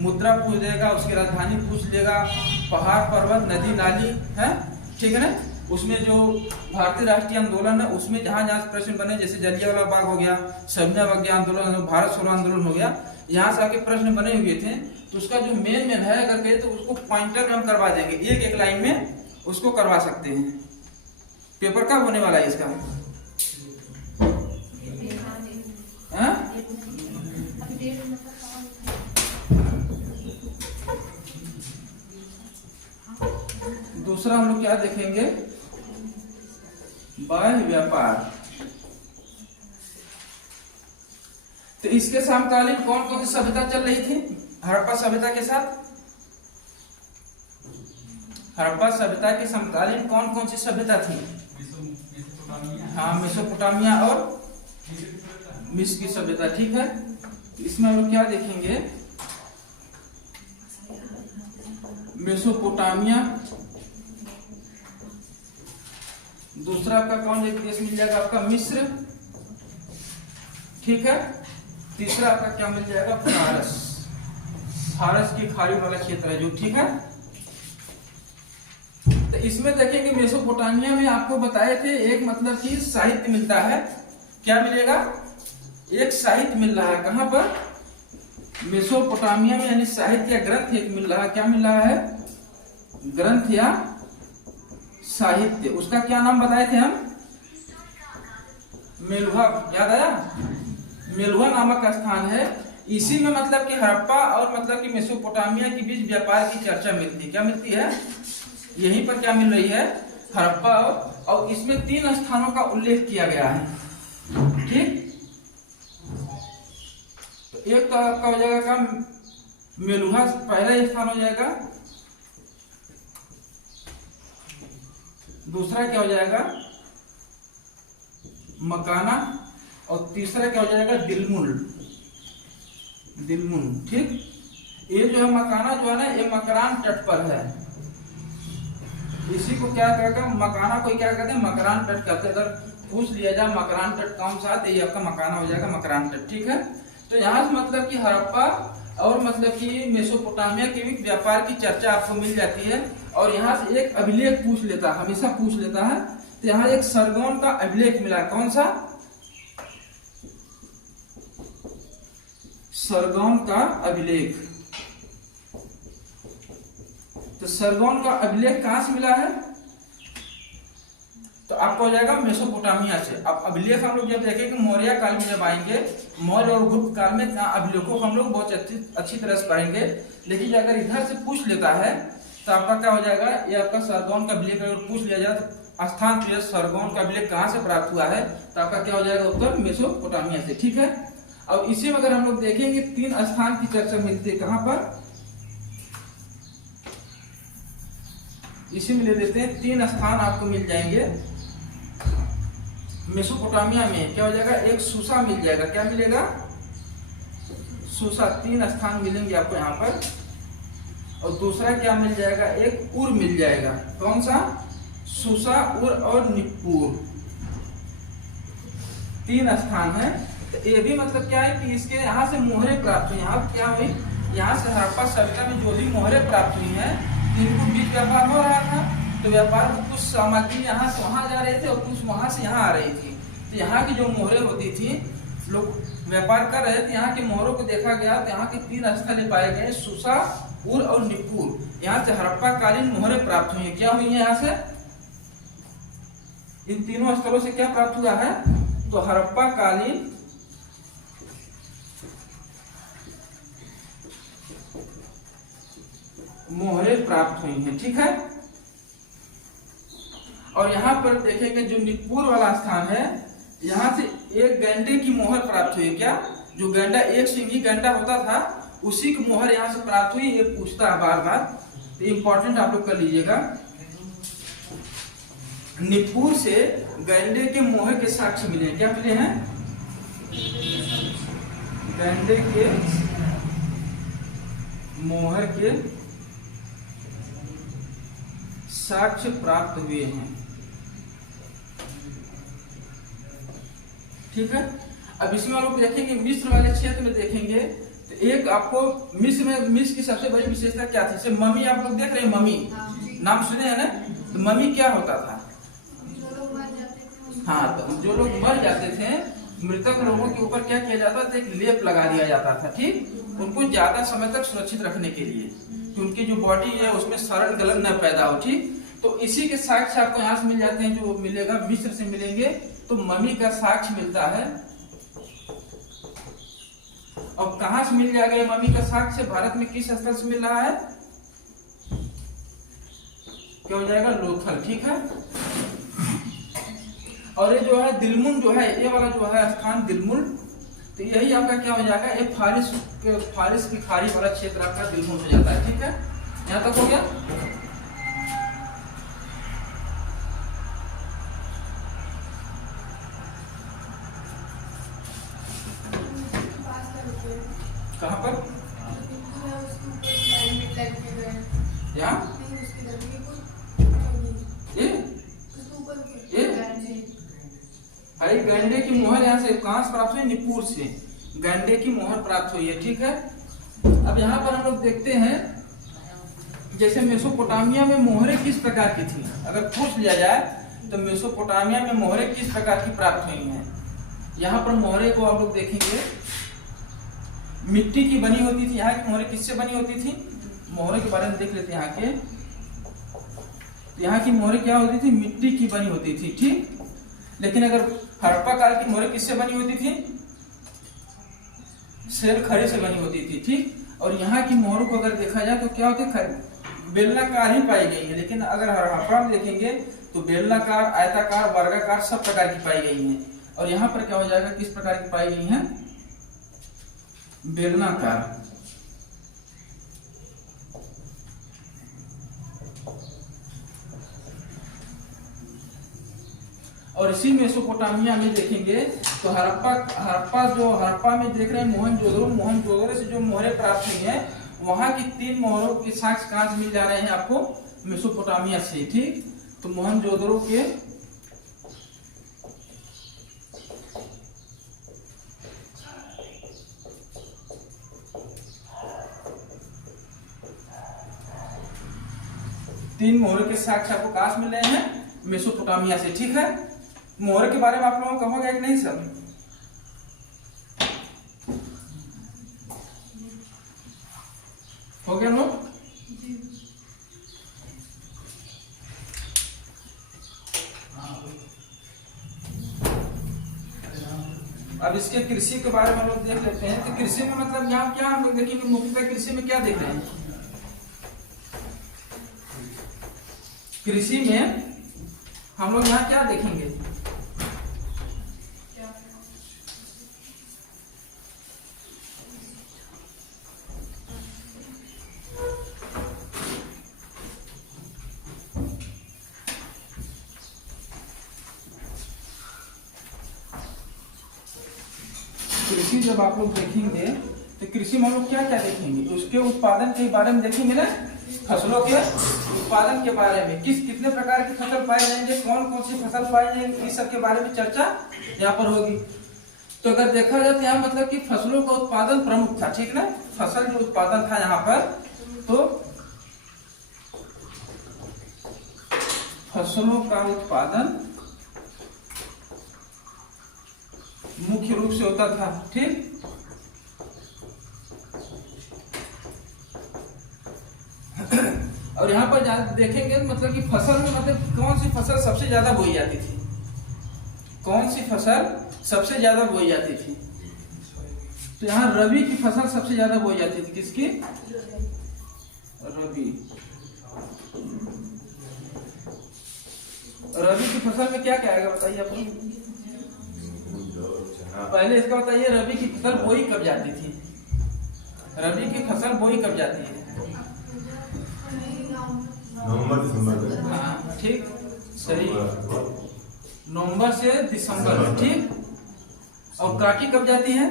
मुद्रा पूछ लेगा, उसकी राजधानी पूछ लेगा, पहाड़ पर्वत नदी नाली है, ठीक है ना। उसमें जो भारतीय राष्ट्रीय आंदोलन है उसमें जहाँ जहाँ प्रश्न बने, जैसे जलियांवाला बाग हो गया, सविनय आंदोलन, भारत छोड़ो आंदोलन हो गया, यहाँ से आके प्रश्न बने हुए थे, तो उसका जो मेन है अगर कहे तो उसको पॉइंटर में हम करवा देंगे, एक लाइन में उसको करवा सकते हैं। पेपर कब होने वाला है इसका? दूसरा हम लोग क्या देखेंगे? बाह्य व्यापार। तो इसके समकालीन कौन कौन सी सभ्यता चल रही थी हड़प्पा सभ्यता के साथ? हड़प्पा सभ्यता के समकालीन कौन कौन सी सभ्यता थी? हाँ, मेसोपोटामिया और मिस्र की सभ्यता, ठीक है। इसमें हम लोग क्या देखेंगे? मेसोपोटामिया, दूसरा आपका कौन एक देश मिल जाएगा? आपका मिस्र, ठीक है। तीसरा आपका क्या मिल जाएगा? फारस। फारस की खाड़ी वाला क्षेत्र है जो, ठीक है। तो इसमें देखेंगे मेसोपोटामिया में आपको बताए थे एक मतलब कि साहित्य मिलता है। क्या मिलेगा? एक साहित्य मिल रहा है। कहां पर? मेसोपोटामिया में, यानी साहित्य या ग्रंथ एक मिल रहा है। क्या मिल रहा है? ग्रंथ या साहित्य। उसका क्या नाम बताए थे हम? मेलुहा, याद आया? मेलुहा नामक स्थान है। इसी में मतलब कि हड़प्पा और मतलब कि मेसोपोटामिया के बीच व्यापार की चर्चा मिलती है। क्या मिलती है? यहीं पर क्या मिल रही है? हड़प्पा। और इसमें 3 स्थानों का उल्लेख किया गया है, ठीक। तो एक तो आपका हो जाएगा का मेलुहा, पहला स्थान हो जाएगा। दूसरा क्या हो जाएगा? मकाना। और तीसरा क्या हो जाएगा? दिलमुन, ठीक। ये जो है मकाना जो है ना, ये मकरान तट पर है। इसी को क्या कहते हैं? मकाना को क्या कहते हैं? मकरान तट कहते हैं। अगर पूछ लिया जाए मकरान तट कौन सा, तो ये आपका मकाना हो जाएगा, मकरान तट, ठीक है। तो यहाँ से मतलब कि हड़प्पा और मतलब कि मेसोपोटामिया के भी व्यापार की चर्चा आपको मिल जाती है। और यहाँ से एक अभिलेख पूछ लेता है, हमेशा पूछ लेता है। तो यहाँ एक सरगोन का अभिलेख मिला। कौन सा? सरगोन का अभिलेख। तो सरगोन का अभिलेख कहां से मिला है? तो आपको हो जाएगा मेसोपोटामिया से। अब अभिलेख हम लोग जब देखेंगे मौर्य काल में, जब आएंगे मौर्य और गुप्त काल में, अभिलेखों को हम लोग बहुत अच्छी तरह से पढ़ेंगे। लेकिन अगर इधर से पूछ लेता है तो आपका क्या हो जाएगा? ये आपका सरगोन का अभिलेख अगर पूछ लिया जाए तो स्थान सरगोन का अभिलेख कहां से प्राप्त हुआ है, तो आपका क्या हो जाएगा? उत्तर मेसोपोटामिया से, ठीक है। अब इसी में अगर हम लोग देखेंगे 3 स्थान की चर्चा मिलती है, कहां पर, इसी में ले लेते हैं 3 स्थान आपको मिल जाएंगे मेसोपोटामिया में। क्या हो जाएगा, एक सूसा मिल जाएगा, क्या मिलेगा, सूसा, 3 स्थान मिलेंगे आपको यहाँ पर। और दूसरा क्या मिल जाएगा, एक उर मिल जाएगा, कौन सा, सूसा, उर और निप्पुर, 3 स्थान है। तो ये भी मतलब क्या है कि इसके यहाँ से मोहरें प्राप्त हुई। यहाँ क्या हुई, यहाँ से हड़प्पा सभ्यता में जो भी मोहरें प्राप्त हुई हैं, इनको बीच व्यापार हो रहा था। तो व्यापार में कुछ सामग्री यहाँ से वहां जा रहे थे और कुछ वहां से यहाँ आ रही थी। तो यहाँ की जो मोहरें होती थी, लोग व्यापार कर रहे थे, यहाँ की मोहरों को देखा गया तो यहाँ के 3 स्थल पाए गए, सूसा, उर और निप्पुर। यहाँ से हड़प्पा कालीन मोहरें प्राप्त हुई है। क्या हुई है, यहाँ से इन तीनों स्थलों से क्या प्राप्त हुआ है, तो हड़प्पा कालीन मोहरें प्राप्त हुई हैं, ठीक है। और यहाँ पर देखेंगे जो निप्पुर वाला स्थान है, यहाँ से एक गैंडे की मोहर प्राप्त हुई है। क्या, जो गैंडा, एक सिंगी गैंडा होता था, उसी की मोहर यहाँ से प्राप्त हुई। ये पूछता है बार बार, तो इंपॉर्टेंट आप लोग कर लीजिएगा। निप्पुर से गैंडे के मोहर के साक्ष्य मिले। क्या मिले हैं, गैंडे के मोहर के साक्ष्य प्राप्त हुए हैं, ठीक है। अब इसमें हम लोग देखेंगे मिस्र वाले क्षेत्र में देखेंगे तो एक आपको मिस्र में, मिस्र की सबसे बड़ी विशेषता क्या थी, जैसे मम्मी आप लोग देख रहे हैं, मम्मी नाम सुने हैं ना, तो मम्मी क्या होता था, हाँ, तो जो लोग मर जाते थे, मृतक लोगों के ऊपर क्या किया जाता था, एक लेप लगा दिया जाता था, ठीक, उनको ज्यादा समय तक सुरक्षित रखने के लिए, कि उनकी जो बॉडी है उसमें सड़न गलन न पैदा हो, ठीक। तो इसी के साक्ष्य आपको यहाँ से मिल जाते हैं, जो मिलेगा मिस्र से मिलेंगे, तो मम्मी का साक्ष्य मिलता है। और कहां से मिल जाएगा ये मम्मी का साक्ष्य, भारत में किस स्थल से मिल रहा है, क्या हो जाएगा, लोथल, ठीक है। और ये जो है दिलमुन, जो है ये वाला जो है स्थान दिलमुन, तो यही आपका क्या हो जाएगा, एक फारिस की खाड़ी वाला क्षेत्र आपका दिलमुन हो जाता है, ठीक है। यहाँ तक हो गया। कहाँ पर, यहाँ भाई गैंडे की मोहर यहाँ से कहां से प्राप्त हुई, निप्पुर से गैंडे की मोहर प्राप्त हुई है, ठीक है। अब यहाँ पर हम लोग देखते हैं, जैसे मेसोपोटामिया में मोहरें किस प्रकार की थी, अगर पूछ लिया जाए तो मेसोपोटामिया में मोहरें किस प्रकार की प्राप्त हुई हैं। यहाँ पर मोहरें को आप लोग देखेंगे मिट्टी की बनी होती थी। यहाँ की मोहरें किससे बनी होती थी, मोहरें के बारे में देख लेते हैं। यहाँ की मोहरें क्या होती थी, मिट्टी की बनी होती थी, ठीक। लेकिन अगर हड़प्पा काल की मोहरें किससे बनी होती थी, शेर खड़े से बनी होती थी, ठीक। और यहाँ की मोहरों को अगर देखा जाए तो क्या होती है, बेलनाकार ही पाई गई है। लेकिन अगर हड़प्पा में देखेंगे तो बेलनाकार, आयताकार, वर्गाकार सब प्रकार की पाई गई है। और यहाँ पर क्या हो जाएगा, किस प्रकार की पाई गई है, बेलनाकार। और इसी मेसोपोटामिया में देखेंगे तो हड़प्पा में देख रहे हैं मोहनजोदड़ो से जो मोहरें प्राप्त हुई हैं, वहां की 3 मोहरों के साक्ष्य कहां से मिल जा रहे हैं आपको, मेसोपोटामिया से, ठीक। तो मोहनजोदड़ो के तीन मोहरों के साक्ष्य आपको कहां से मिल रहे हैं, मेसोपोटामिया से, ठीक है। मोहर के बारे में आप लोगों को कहोगे कि नहीं सब, हो गया लोग। अब इसके कृषि के बारे में हम लोग देख लेते हैं। तो कृषि में मतलब यहाँ क्या हम लोग देखेंगे, मुख्यतः कृषि में क्या देख रहे हैं, कृषि में हम लोग यहाँ क्या देखेंगे, कृषि जब आप लोग देखेंगे तो कृषि में हम लोग क्या क्या देखेंगे, उसके उत्पादन के बारे में देखेंगे ना, फसलों के उत्पादन के बारे में, कितने प्रकार की फसल पाए जाएंगे, कौन कौन सी फसल पाई जाएंगे, इस सब के बारे में चर्चा यहाँ पर होगी। तो अगर देखा जाए तो यहाँ मतलब कि फसलों का उत्पादन प्रमुख था, ठीक ना, फसल जो उत्पादन था यहाँ पर, तो फसलों का उत्पादन मुख्य रूप से होता था, ठीक। और यहाँ पर देखेंगे मतलब कि फसल में मतलब कौन सी फसल सबसे ज्यादा बोई जाती थी, कौन सी फसल सबसे ज्यादा बोई जाती थी। तो यहाँ रबी की फसल सबसे ज्यादा बोई जाती थी, किसकी, रबी। रबी की फसल में क्या क्या आएगा बताइए आप, पहले इसका बताइए रबी की फसल बोई कब जाती थी, रबी की फसल बोई कब जाती है, नवंबर दिसंबर। हाँ ठीक, सही, नवंबर से दिसंबर, ठीक। और काटी कब जाती है,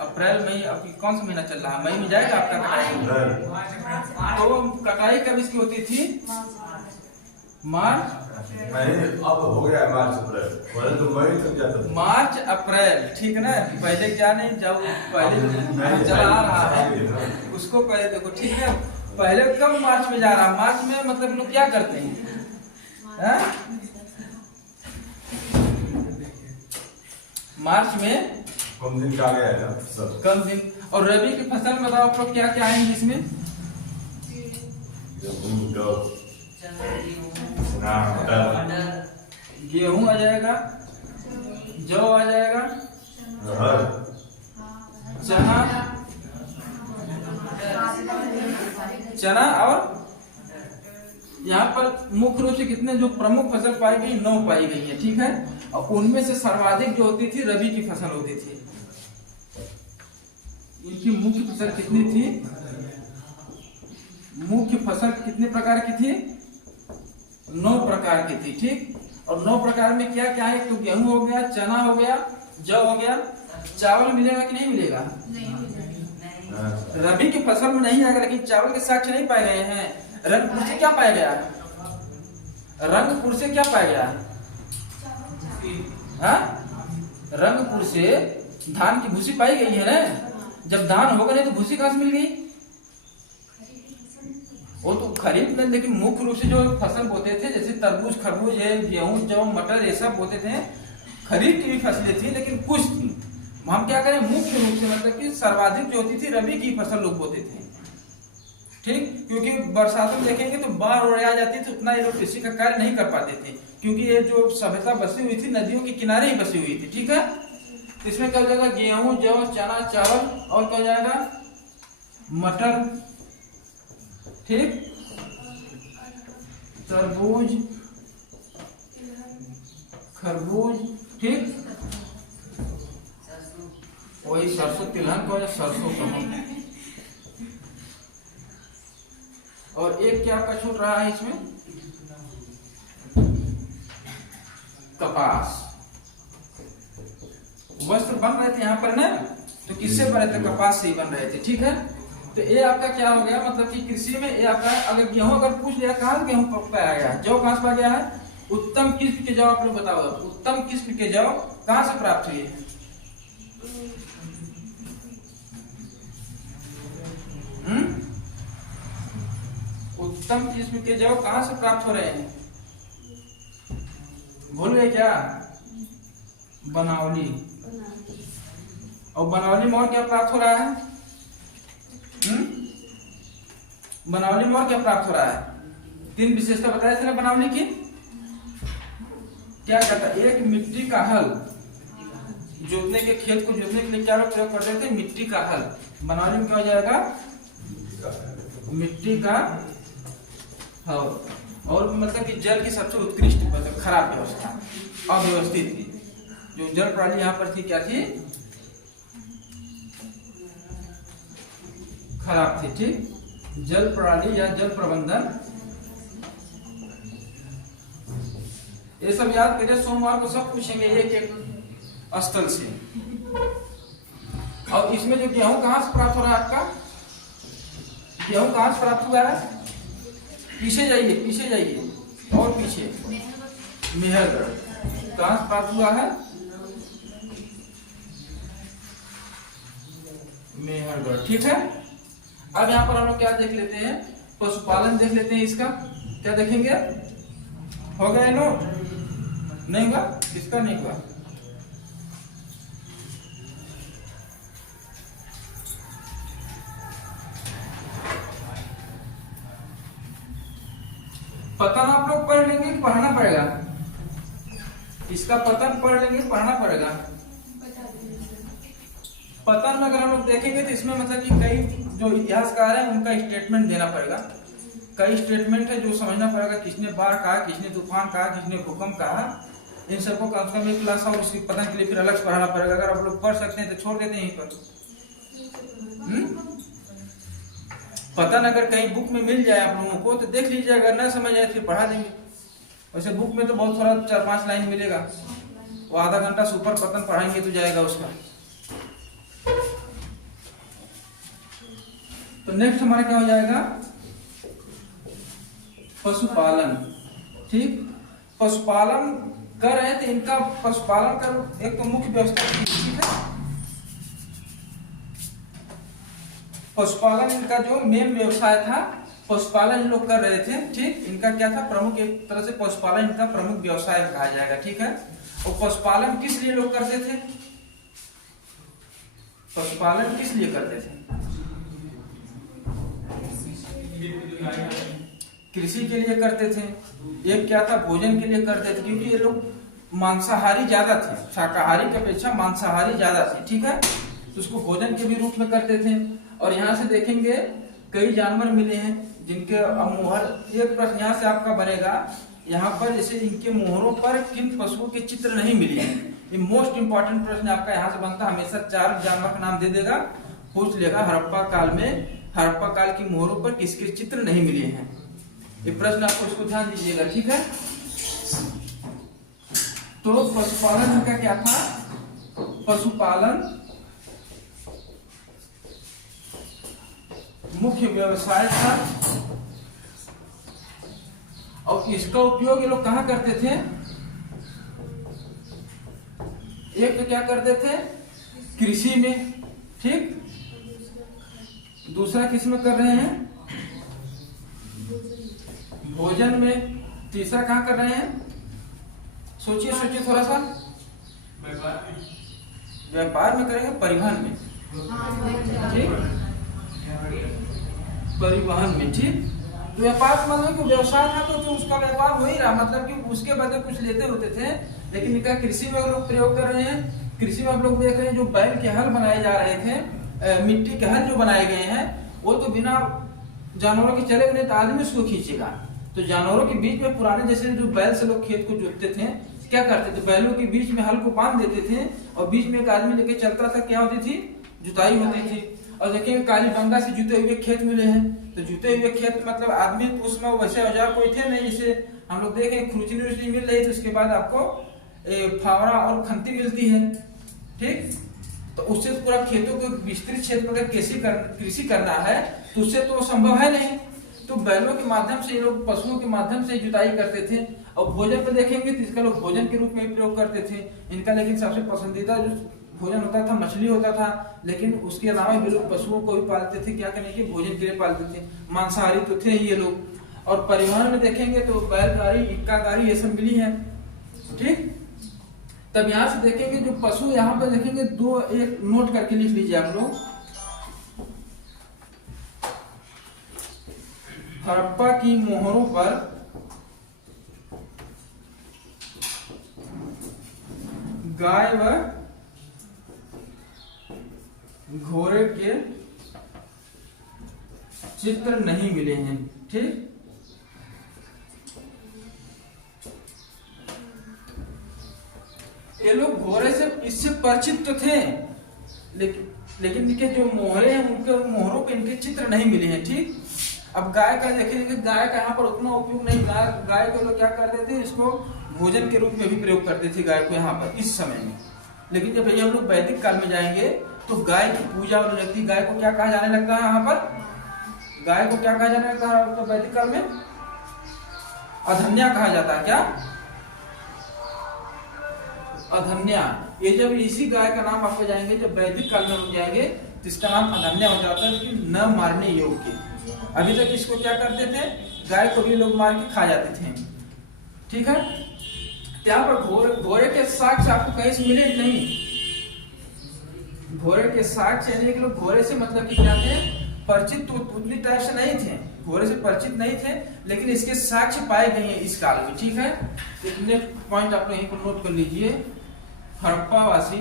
अप्रैल मई। अब कौन सा महीना चल रहा है, मई में जाएगा आपका कटाई। तो कटाई कब इसकी होती थी, मार्च, अब हो गया मार्च अप्रैल, पहले तो मई तक जाता था, मार्च अप्रैल, ठीक ना। पहले क्या नहीं, जब पहले चला आ रहा है उसको पहले देखो, ठीक है। पहले कब मार्च में जा रहा है, मार्च में मतलब लोग क्या करते हैं, मार्च में कम दिन का गया है ना सब, कम दिन। और रबी की फसल में बताओ आप लोग क्या क्या आएंगे इसमें, गेहूं आ जाएगा, जौ आ जाएगा, चना, चना। और यहाँ पर मुख्य रूप से कितने जो प्रमुख फसल पाई गई, 9 पाई गई है, ठीक है। और उनमें से सर्वाधिक जो होती थी रबी की फसल होती थी। इनकी मुख्य फसल कितनी थी, मुख्य फसल कितने प्रकार की थी, 9 प्रकार की थी, ठीक। और 9 प्रकार में क्या क्या है, तो गेहूं हो गया, चना हो गया, जौ हो गया। चावल मिलेगा कि नहीं मिलेगा, रबी की फसल में नहीं आएगा, लेकिन चावल के साक्ष्य नहीं पाए गए हैं। रंगपुर से क्या पाया गया, रंगपुर से क्या पाया गया, हाँ, रंगपुर से धान की भूसी पाई गई है ना। जब धान होगा नहीं तो भूसी कहां से मिल गई, वो तो खरीफ में, लेकिन मुख्य रूप से जो फसल बोते थे जैसे तरबूज, खरबूज है, गेहूं, जौ, मटर, ये सब बोते थे। खरीफ की भी फसलें थी लेकिन कुछ थी। हम क्या करें, मुख्य रूप से मतलब कि सर्वाधिक जो होती थी रबी की फसल लोग बोते थे, ठीक। क्योंकि बरसातों में देखेंगे तो बाढ़ और आ जाती थी, उतना ये लोग कृषि का कार्य नहीं कर पाते थे, क्योंकि ये जो सभ्यता बसी हुई थी नदियों के किनारे ही बसी हुई थी, ठीक है। इसमें क्या हो जाएगा, गेहूं, जौ, चना, चावल, और क्या हो जाएगा, मटर, ठीक, तरबूज, खरबूज, ठीक। वही सरसों, तिलहन को सरसों कहो। और एक क्या आपका छूट रहा है इसमें, कपास। वस्त्र बन रहे थे यहाँ पर ना, तो किससे बने थे, कपास से ही बन रहे थे, ठीक है। तो ये आपका क्या हो गया, मतलब कि कृषि में ये आपका, अगर गेहूं अगर पूछ लिया कहाँ गेहूं पाया गया है, जौ कहाँ से पाया गया है, उत्तम किस्म के जौ आप लोग बताओ, उत्तम किस्म के जौ कहाँ से प्राप्त हुए हैं, उत्तम किस्म के जौ कहाँ से प्राप्त हो रहे हैं, भूल गए क्या, बनावली। और बनावली में और क्या प्राप्त हो रहा है, बनावली में और क्या प्राप्त हो रहा है, 3 विशेषता बताए थे ना बनावली की। क्या कहता है, एक मिट्टी का हल, जोतने के खेत को जोतने के लिए क्या प्रयोग करते थे, मिट्टी का हल। बनावली में क्या हो जाएगा, मिट्टी का हल। और मतलब कि जल की सबसे उत्कृष्ट, मतलब खराब व्यवस्था, अव्यवस्थित जो जल प्रणाली यहाँ पर थी, क्या थी, खराब थी, ठीक। जल प्रणाली या जल प्रबंधन ये सब याद करिए, सोमवार को सब पूछेंगे एक एक स्थल से। और इसमें जो गेहूं कहाँ से प्राप्त हो रहा है आपका, गेहूं कहाँ से प्राप्त हुआ है, पीछे जाइए और पीछे, मेहरगढ़ कहाँ से प्राप्त हुआ है, मेहरगढ़। ठीक है, अब यहाँ पर हम लोग क्या देख लेते हैं, पशुपालन देख लेते हैं। इसका क्या देखेंगे, हो गया नोट, नहीं हुआ, किसका नहीं हुआ, पतन आप लोग पढ़ लेंगे कि पढ़ना पड़ेगा, इसका पतन पढ़ लेंगे पढ़ना पड़ेगा। पतन में अगर हम लोग देखेंगे तो इसमें मतलब कि कई जो इतिहासकार हैं उनका स्टेटमेंट देना पड़ेगा, कई स्टेटमेंट है जो समझना पड़ेगा, किसने बाढ़ कहा, किसने तूफान कहा, किसने भूकंप कहा, इन सबको कम से कम एक क्लास और उसकी पतन के लिए फिर अलग से पढ़ाना पड़ेगा। अगर आप लोग पढ़ सकते हैं तो छोड़ देते हैं यहीं पर। पतन अगर कहीं बुक में मिल जाए आप लोगों को तो देख लीजिए, अगर ना समझ आए फिर पढ़ा देंगे। वैसे बुक में तो बहुत थोड़ा 4-5 लाइन मिलेगा, वो आधा घंटा से ऊपर पतन पढ़ाएंगे तो जाएगा उसका। तो नेक्स्ट हमारा क्या हो जाएगा, पशुपालन। ठीक, पशुपालन कर रहे हैं तो इनका पशुपालन का एक तो मुख्य व्यवस्था कृषि है। पशुपालन इनका जो मेन व्यवसाय था, पशुपालन इन लोग कर रहे थे। ठीक, इनका क्या था, प्रमुख, एक तरह से पशुपालन इनका प्रमुख व्यवसाय कहा जाएगा। ठीक है, और पशुपालन किस लिए लोग करते थे, पशुपालन किस लिए करते थे, कृषि के लिए करते थे। एक क्या था, भोजन के लिए करते थे, क्योंकि ये लोग मांसाहारी ज्यादा थे, शाकाहारी की अपेक्षा मांसाहारी ज्यादा थे। ठीक है, तो उसको भोजन के भी रूप में करते थे। और यहाँ से देखेंगे कई जानवर मिले हैं जिनके मोहर, एक प्रश्न यहाँ से आपका बनेगा, यहाँ पर जैसे इनके मोहरों पर किन पशुओं के चित्र नहीं मिले हैं। ये मोस्ट इंपॉर्टेंट प्रश्न आपका यहाँ से बनता है, हमेशा 4 जानवर का नाम दे देगा, पूछ लेगा हड़प्पा काल में, हड़प्पा काल की मोहरों पर किसके चित्र नहीं मिले हैं। ये प्रश्न आपको इसको ध्यान दीजिएगा। ठीक है, तो पशुपालन का क्या था, पशुपालन मुख्य व्यवसाय था। और इसका उपयोग ये लोग कहाँ करते थे, एक तो क्या करते थे, कृषि में। ठीक, दूसरा किस में कर रहे हैं, भोजन में। तीसरा कहाँ कर रहे हैं, सोचिए थोड़ा सा, व्यापार में करेंगे, परिवहन में। ठीक, परिवहन में। ठीक, तो व्यापार मतलब कि व्यवसाय था तो उसका व्यापार हो ही रहा, मतलब कि उसके बदले कुछ लेते होते थे। लेकिन इनका कृषि में लोग प्रयोग कर रहे हैं। कृषि में आप लोग देख रहे हैं जो बैल के हल बनाए जा रहे थे, मिट्टी के हल जो बनाए गए हैं, वो तो बिना जानवरों के चले नहीं तो आदमी उसको खींचेगा। तो जानवरों के बीच में पुराने जैसे जो बैल से लोग खेत को जोतते थे, क्या करते थे, बैलों के बीच में हल को बांध देते थे और बीच में एक आदमी लेके चलता था, क्या होती थी, जुताई होती थी। और देखिए काली बंगा से जुते हुए खेत मिले हैं, तो जुते हुए खेत मतलब आदमी उसमें वैसे औजार कोई थे नहीं, जैसे हम लोग देखें खुरचनी मिल रही है तो उसके बाद आपको फावड़ा और खंती मिलती है। ठीक, तो उससे पूरा खेतों को विस्तृत क्षेत्र में कृषि करना है तो उससे तो संभव है नहीं। तो बैलों के माध्यम से ये लोग पशुओं के माध्यम से जुताई करते थे। और भोजन पे देखेंगे तो इसका लोग भोजन के रूप में प्रयोग करते थे इनका। लेकिन सबसे पसंदीदा जो भोजन होता था मछली होता था, लेकिन उसके अलावा भी लोग पशुओं को भी पालते थे, क्या करने के, भोजन के लिए पालते थे। मांसाहारी तो थे ये लोग। और परिवहन में देखेंगे तो बैलगाड़ी, इक्का गाड़ी, ये सब मिली है। ठीक, तब यहाँ से देखेंगे जो पशु, यहाँ पे देखेंगे दो, एक नोट करके लिख लीजिए आप लोग, हड़प्पा की मोहरों पर गाय व घोड़े के चित्र नहीं मिले हैं। ठीक, ये लोग घोड़े से इससे परिचित तो थे, लेकिन इनके जो मोहरे हैं उनके मोहरों पे इनके चित्र नहीं मिले हैं। ठीक, अब गाय का देखेंगे, गाय का यहाँ पर उतना उपयोग नहीं, गाय को लोग क्या करते थे, इसको भोजन के रूप में भी प्रयोग करते थे गाय को यहाँ पर इस समय में। लेकिन जब भैया हम लोग वैदिक काल में जाएंगे तो गाय की पूजा होने लगती है। गाय को क्या कहा जाने लगता है यहाँ पर? गाय को क्या कहा जाने लगता है तो वैदिक काल में? अधन्या कहा जाता है। क्या? अधन्या। ये जब इसी गाय का नाम आपको जाएंगे, जब वैदिक काल में हम जाएंगे तो इसका नाम अधन्या हो जाता है कि न मारने योग्य। अभी तक इसको क्या करते थे? गाय को भी लोग मार के खा जाते थे। ठीक है। यहाँ पर घोड़े के साक्ष्य आपको कहीं से मिले नहीं। घोड़े के साक्ष्य यानी कि लोग घोड़े से मतलब कि क्या थे? परिचित तो उतनी टाइप से नहीं थे, घोड़े से परिचित नहीं थे, लेकिन इसके साक्ष्य पाए गए हैं इस काल में। ठीक है। इतने पॉइंट आप यहीं को नोट कर लीजिए। हड़प्पावासी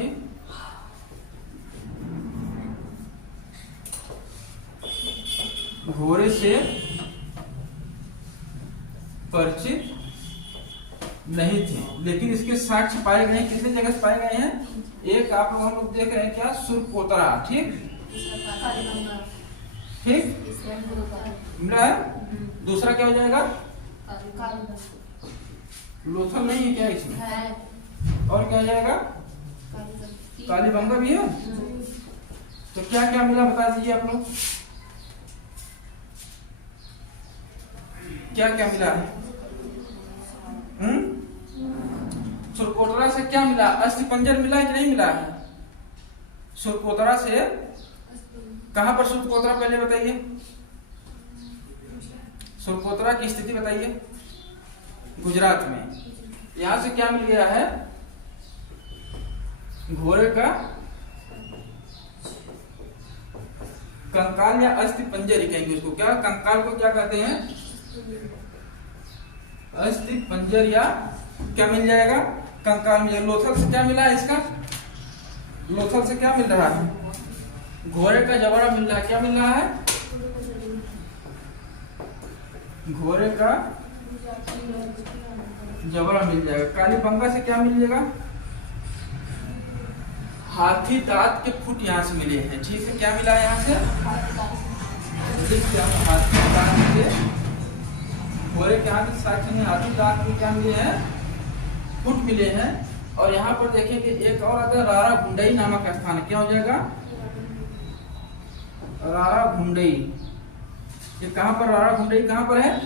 घोड़े से परिचित नहीं थे, लेकिन इसके साक्ष्य पाए गए हैं। कितने जगह से पाए गए हैं? एक आप लोग हम लोग देख रहे हैं क्या? सुरकोतरा। ठीक ठीक मिला है। दूसरा क्या हो जाएगा? लोथल नहीं है क्या इसमें? और क्या हो जाएगा? कालीबंगा भी है। तो क्या क्या मिला बता दीजिए आप लोग। क्या क्या मिला है? सुरकोतरा से क्या मिला? अस्थिपंजर मिला है कि नहीं मिला है? सुरकोतरा से कहां पर सुरकोतरा? पहले बताइए, सुरकोतरा की स्थिति बताइए। गुजरात में। यहां से क्या मिल गया है? घोड़े का कंकाल या अस्थि पंजर ही कहेंगे उसको। क्या कंकाल को क्या कहते हैं? अस्थि पंजर या क्या मिल जाएगा? कंकाल मिल जाएगा। लोथल से क्या मिला है इसका? लोथल से क्या मिल रहा है? घोड़े का जबड़ा मिल रहा है। क्या मिल रहा है? घोड़े का जबड़ा मिल जाएगा। कालीबंगा से क्या मिल जाएगा? हाथी दांत के फुट यहाँ से मिले हैं। ठीक है। क्या मिला है यहाँ से? हाथी दांत के, घोड़े के हाथ साक्ष्य में हाथी दांत के क्या मिले हैं? फुट मिले हैं। और यहाँ पर देखेंगे एक और आता है रारा भुंडई नामक स्थान। क्या हो जाएगा? रारा भुंडई। ये कहाँ पर? रारा भुंडई कहाँ पर है?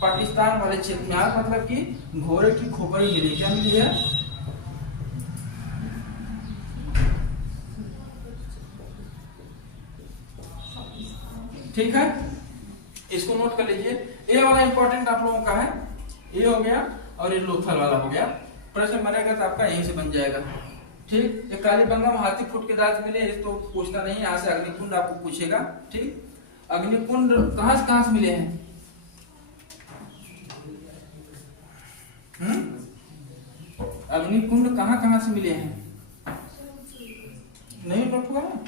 पाकिस्तान वाले क्षेत्र में। यहाँ मतलब कि घोड़े की खोपड़ी मिली। क्या मिली है? ठीक है। इसको नोट कर लीजिए। ये वाला इंपॉर्टेंट आप लोगों का है। ये हो गया और ये लोथल वाला हो गया। प्रश्न बनेगा तो आपका यहीं से बन जाएगा। ठीक। ये कालीबंगा में हाथी फुट के दांत मिले, तो पूछता नहीं। यहाँ से अग्निकुंड आपको पूछेगा। ठीक। अग्निकुंड कहां से मिले हैं? अग्निकुंड कहां से मिले हैं? नहीं नोट हुआ ना?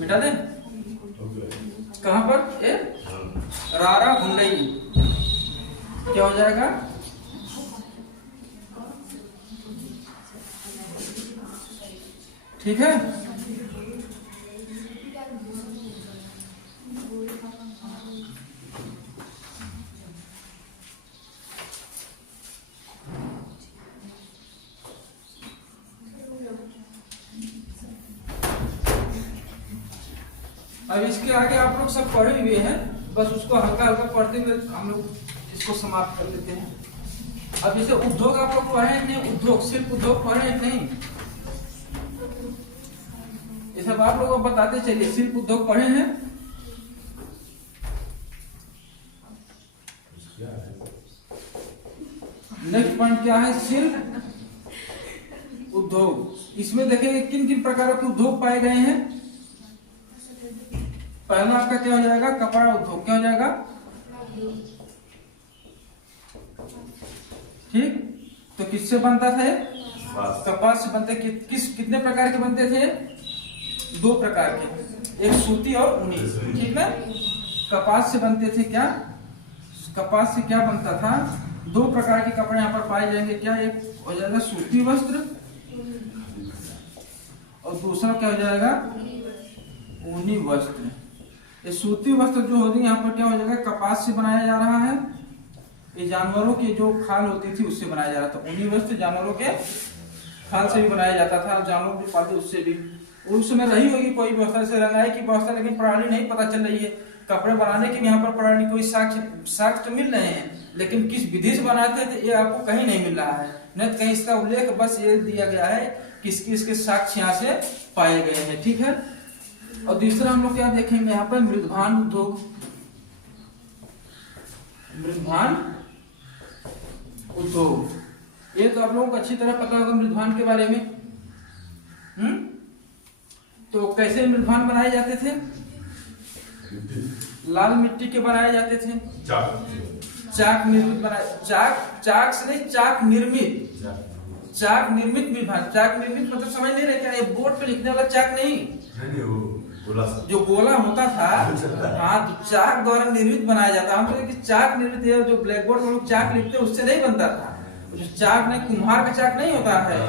मिटा दे। कहां पर? ए रारा भुंडई। क्या हो जाएगा? ठीक है। अब इसके आगे आप लोग सब पढ़े हुए हैं, बस उसको हल्का हल्का पढ़ते हुए हम लोग इसको समाप्त कर देते हैं। अब जैसे उद्योग आप लोग पढ़े हैं नहीं? उद्योग, सिर्फ उद्योग पढ़े हैं नहीं? ये सब आप लोगों को बताते चलिए। सिर्फ उद्योग पढ़े हैं? नेक्स्ट पॉइंट क्या है? सिर्फ उद्योग। इसमें देखेंगे किन किन प्रकारों के उद्योग पाए गए हैं। पहला आपका क्या हो जाएगा? कपड़ा उद्योग। क्या हो जाएगा? ठीक। तो किससे बनता था? कपास से बनते। कितने प्रकार के बनते थे? दो प्रकार के, एक सूती और ऊनी, ठीक है। कपास से बनते थे क्या, कपास से क्या बनता था, दो प्रकार के कपड़े यहाँ पर पाए जाएंगे। क्या, एक हो जाएगा सूती वस्त्र और दूसरा क्या हो जाएगा, ऊनी वस्त्र। ये सूती वस्त्र जो होगी यहाँ पर क्या हो जाएगा, कपास से बनाया जा रहा है, ये जानवरों की जो खाल होती थी उससे बनाया जा रहा था। ऊनी वस्त्र जानवरों के खाल से भी बनाया जाता था, जानवर जो पालते उससे भी। उस समय रही होगी कोई व्यवस्था, से रंगाई की व्यवस्था, लेकिन प्रणाली नहीं पता चल रही है। कपड़े बनाने की यहाँ पर प्रणाली कोई साक्ष्य तो मिल रहे हैं, लेकिन किस विधि से बनाते थे ये आपको कहीं नहीं मिल रहा है, न कहीं इसका उल्लेख, बस ये दिया गया है किसके इसके साक्ष्य यहाँ से पाए गए हैं, ठीक है। और दूसरा हम लोग क्या देखेंगे यहाँ पर, मृदभान उद्योग। मृदभान उद्योग, ये तो आप लोगों को अच्छी तरह पता होगा मृदभान के बारे में। तो कैसे मृदभान बनाए जाते थे, लाल मिट्टी के बनाए जाते थे, चाक निर्मित बनाए, चाक से नहीं, चाक निर्मित मृदभान। चाक निर्मित मतलब समझ नहीं रहे क्या, ये बोर्ड पे लिखने वाला चाक नहीं, जो गोला होता था, हाँ, तो चाक द्वारा निर्मित बनाया जाता। हम लोग कि चाक निर्मित है, जो ब्लैक बोर्ड में लोग चाक लिखते हैं उससे नहीं बनता था। जो चाक नहीं, कुम्हार का चाक नहीं होता है,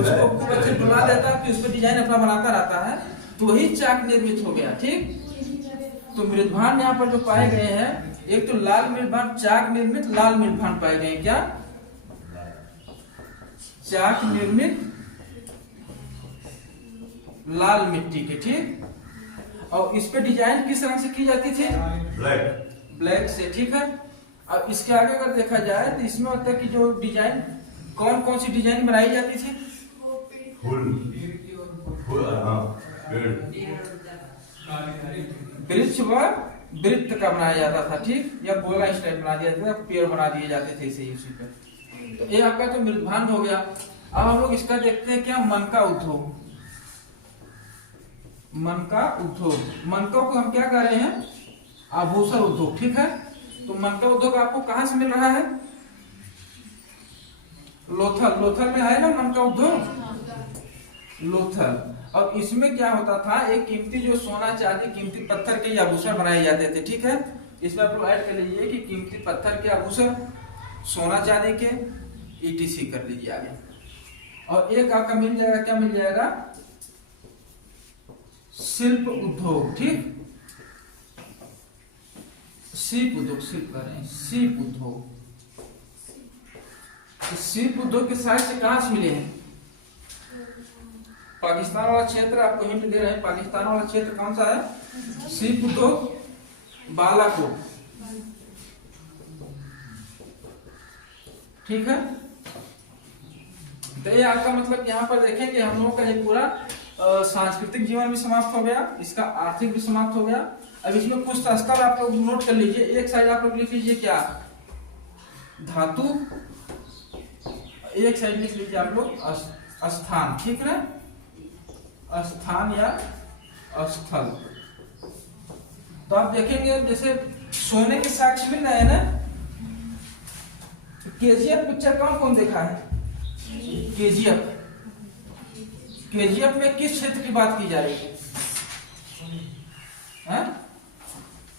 उसको खूब अच्छे डुला देता है, फिर उस पर डिजाइन अपना बनाता रहता है, तो वही चाक निर्मित हो गया, ठीक। तो मृदभान यहाँ पर जो पाए गए हैं, एक तो लाल मृदभान, चाक निर्मित लाल मृदभान पाए गए। क्या, चाक निर्मित लाल मिट्टी के, ठीक। और इस पे डिजाइन किस रंग से की जाती थी, ब्लैक से, ठीक है। अब इसके आगे अगर देखा जाए तो इसमें होता है कि जो डिजाइन, कौन कौन सी डिजाइन बनाई जाती थी, वृक्ष व वृत्त का बनाया जाता था, ठीक, या गोला स्टाइल बना दिया जाता था, पेड़ बना दिए जाते थे इसे उसी पे। तो ये आपका तो मृदभान हो गया। अब हम लोग इसका देखते हैं क्या, मन का उद्योग। मन का उद्योग, मनकों को हम क्या कह रहे हैं, आभूषण उद्योग, ठीक है। तो मन का उद्योग आपको कहां से मिल रहा है, लोथल, लोथल में है ना मन का उद्योग, लोथल। और इसमें क्या होता था, एक कीमती जो सोना चांदी कीमती पत्थर के आभूषण बनाए जाते थे, ठीक है। इसमें आप लोग ऐड कर लीजिए कि कीमती पत्थर के आभूषण, सोना चांदी के, ETC कर लीजिए आगे। और एक आपका मिल जाएगा, क्या मिल जाएगा, शिल्प उद्योग, ठीक, शिल्प उद्योग, शिल्प कर रहे हैं, शिल्प उद्योग। शिल्प उद्योग के साइड से कहां से मिले हैं, पाकिस्तान वाला क्षेत्र, आपको हिंट दे रहे हैं, पाकिस्तान वाला क्षेत्र कौन सा है, शिल्प उद्योग बालाकोट, ठीक है। तो ये आपका मतलब यहाँ पर देखेंगे हम लोगों का ये पूरा सांस्कृतिक जीवन भी समाप्त हो गया, इसका आर्थिक भी समाप्त हो गया। अब इसमें कुछ स्तर आप लोग नोट कर लीजिए। एक साइड आप लोग लिख लीजिए क्या, धातु, एक साइड लिख लीजिए आप लोग स्थान, ठीक है, स्थान या स्थल। तो आप देखेंगे जैसे सोने के साक्ष्य मिल रहे हैं ना, KGF पिक्चर कौन कौन देखा है, KGF में किस क्षेत्र की बात की जा रही है,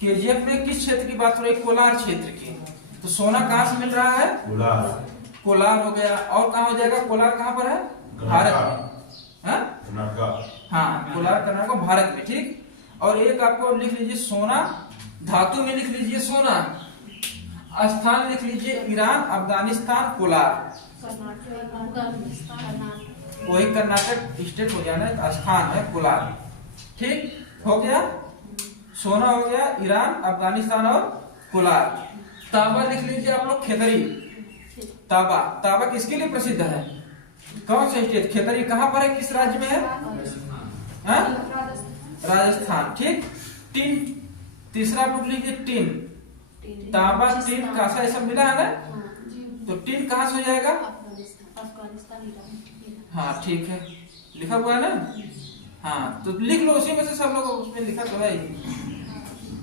KGF में किस क्षेत्र की बात हो रही है, कोलार क्षेत्र की। तो सोना कहाँ से मिल रहा है, कोलार हो गया। और कहाँ हो जाएगा, कोलार कहाँ पर है, भारत में, हाँ, कोलार कर्नाटक भारत में, ठीक। और एक आपको लिख लीजिए सोना, धातु में लिख लीजिए सोना, स्थान लिख लीजिए ईरान, अफगानिस्तान, कोलार, वही कर्नाटक स्टेट हो जाना है, स्थान है कोलार, ठीक हो गया। सोना हो गया ईरान, अफगानिस्तान और कोलार। तांबा लिख लीजिए आप लोग, खेतरी, तांबा, तांबा किसके लिए प्रसिद्ध है, कौन सा स्टेट, खेतरी कहाँ पर है, किस राज्य में है, राजस्थान, ठीक। टिन, तीसरा आप लोग लिखिए टिन, तांबा, टिन, कांसा, ये सब मिला है ना, तो टिन कहाँ से हो जाएगा, हाँ, ठीक है, लिखा हुआ है ना, हाँ, तो लिख लो उसी में से, सब लोग उसमें लिखा तो है ही।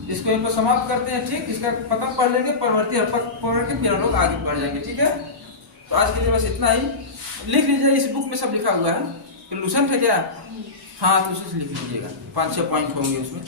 इसको एक समाप्त करते हैं, ठीक। इसका पतन पढ़ लेंगे, परवर्ती पढ़ के फिर हम लोग आगे बढ़ जाएंगे, ठीक है। तो आज के लिए बस इतना ही। लिख लीजिए, इस बुक में सब लिखा हुआ है, सोल्यूशन है क्या। हाँ तो उसी से लिख लीजिएगा, 5-6 पॉइंट होंगे उसमें।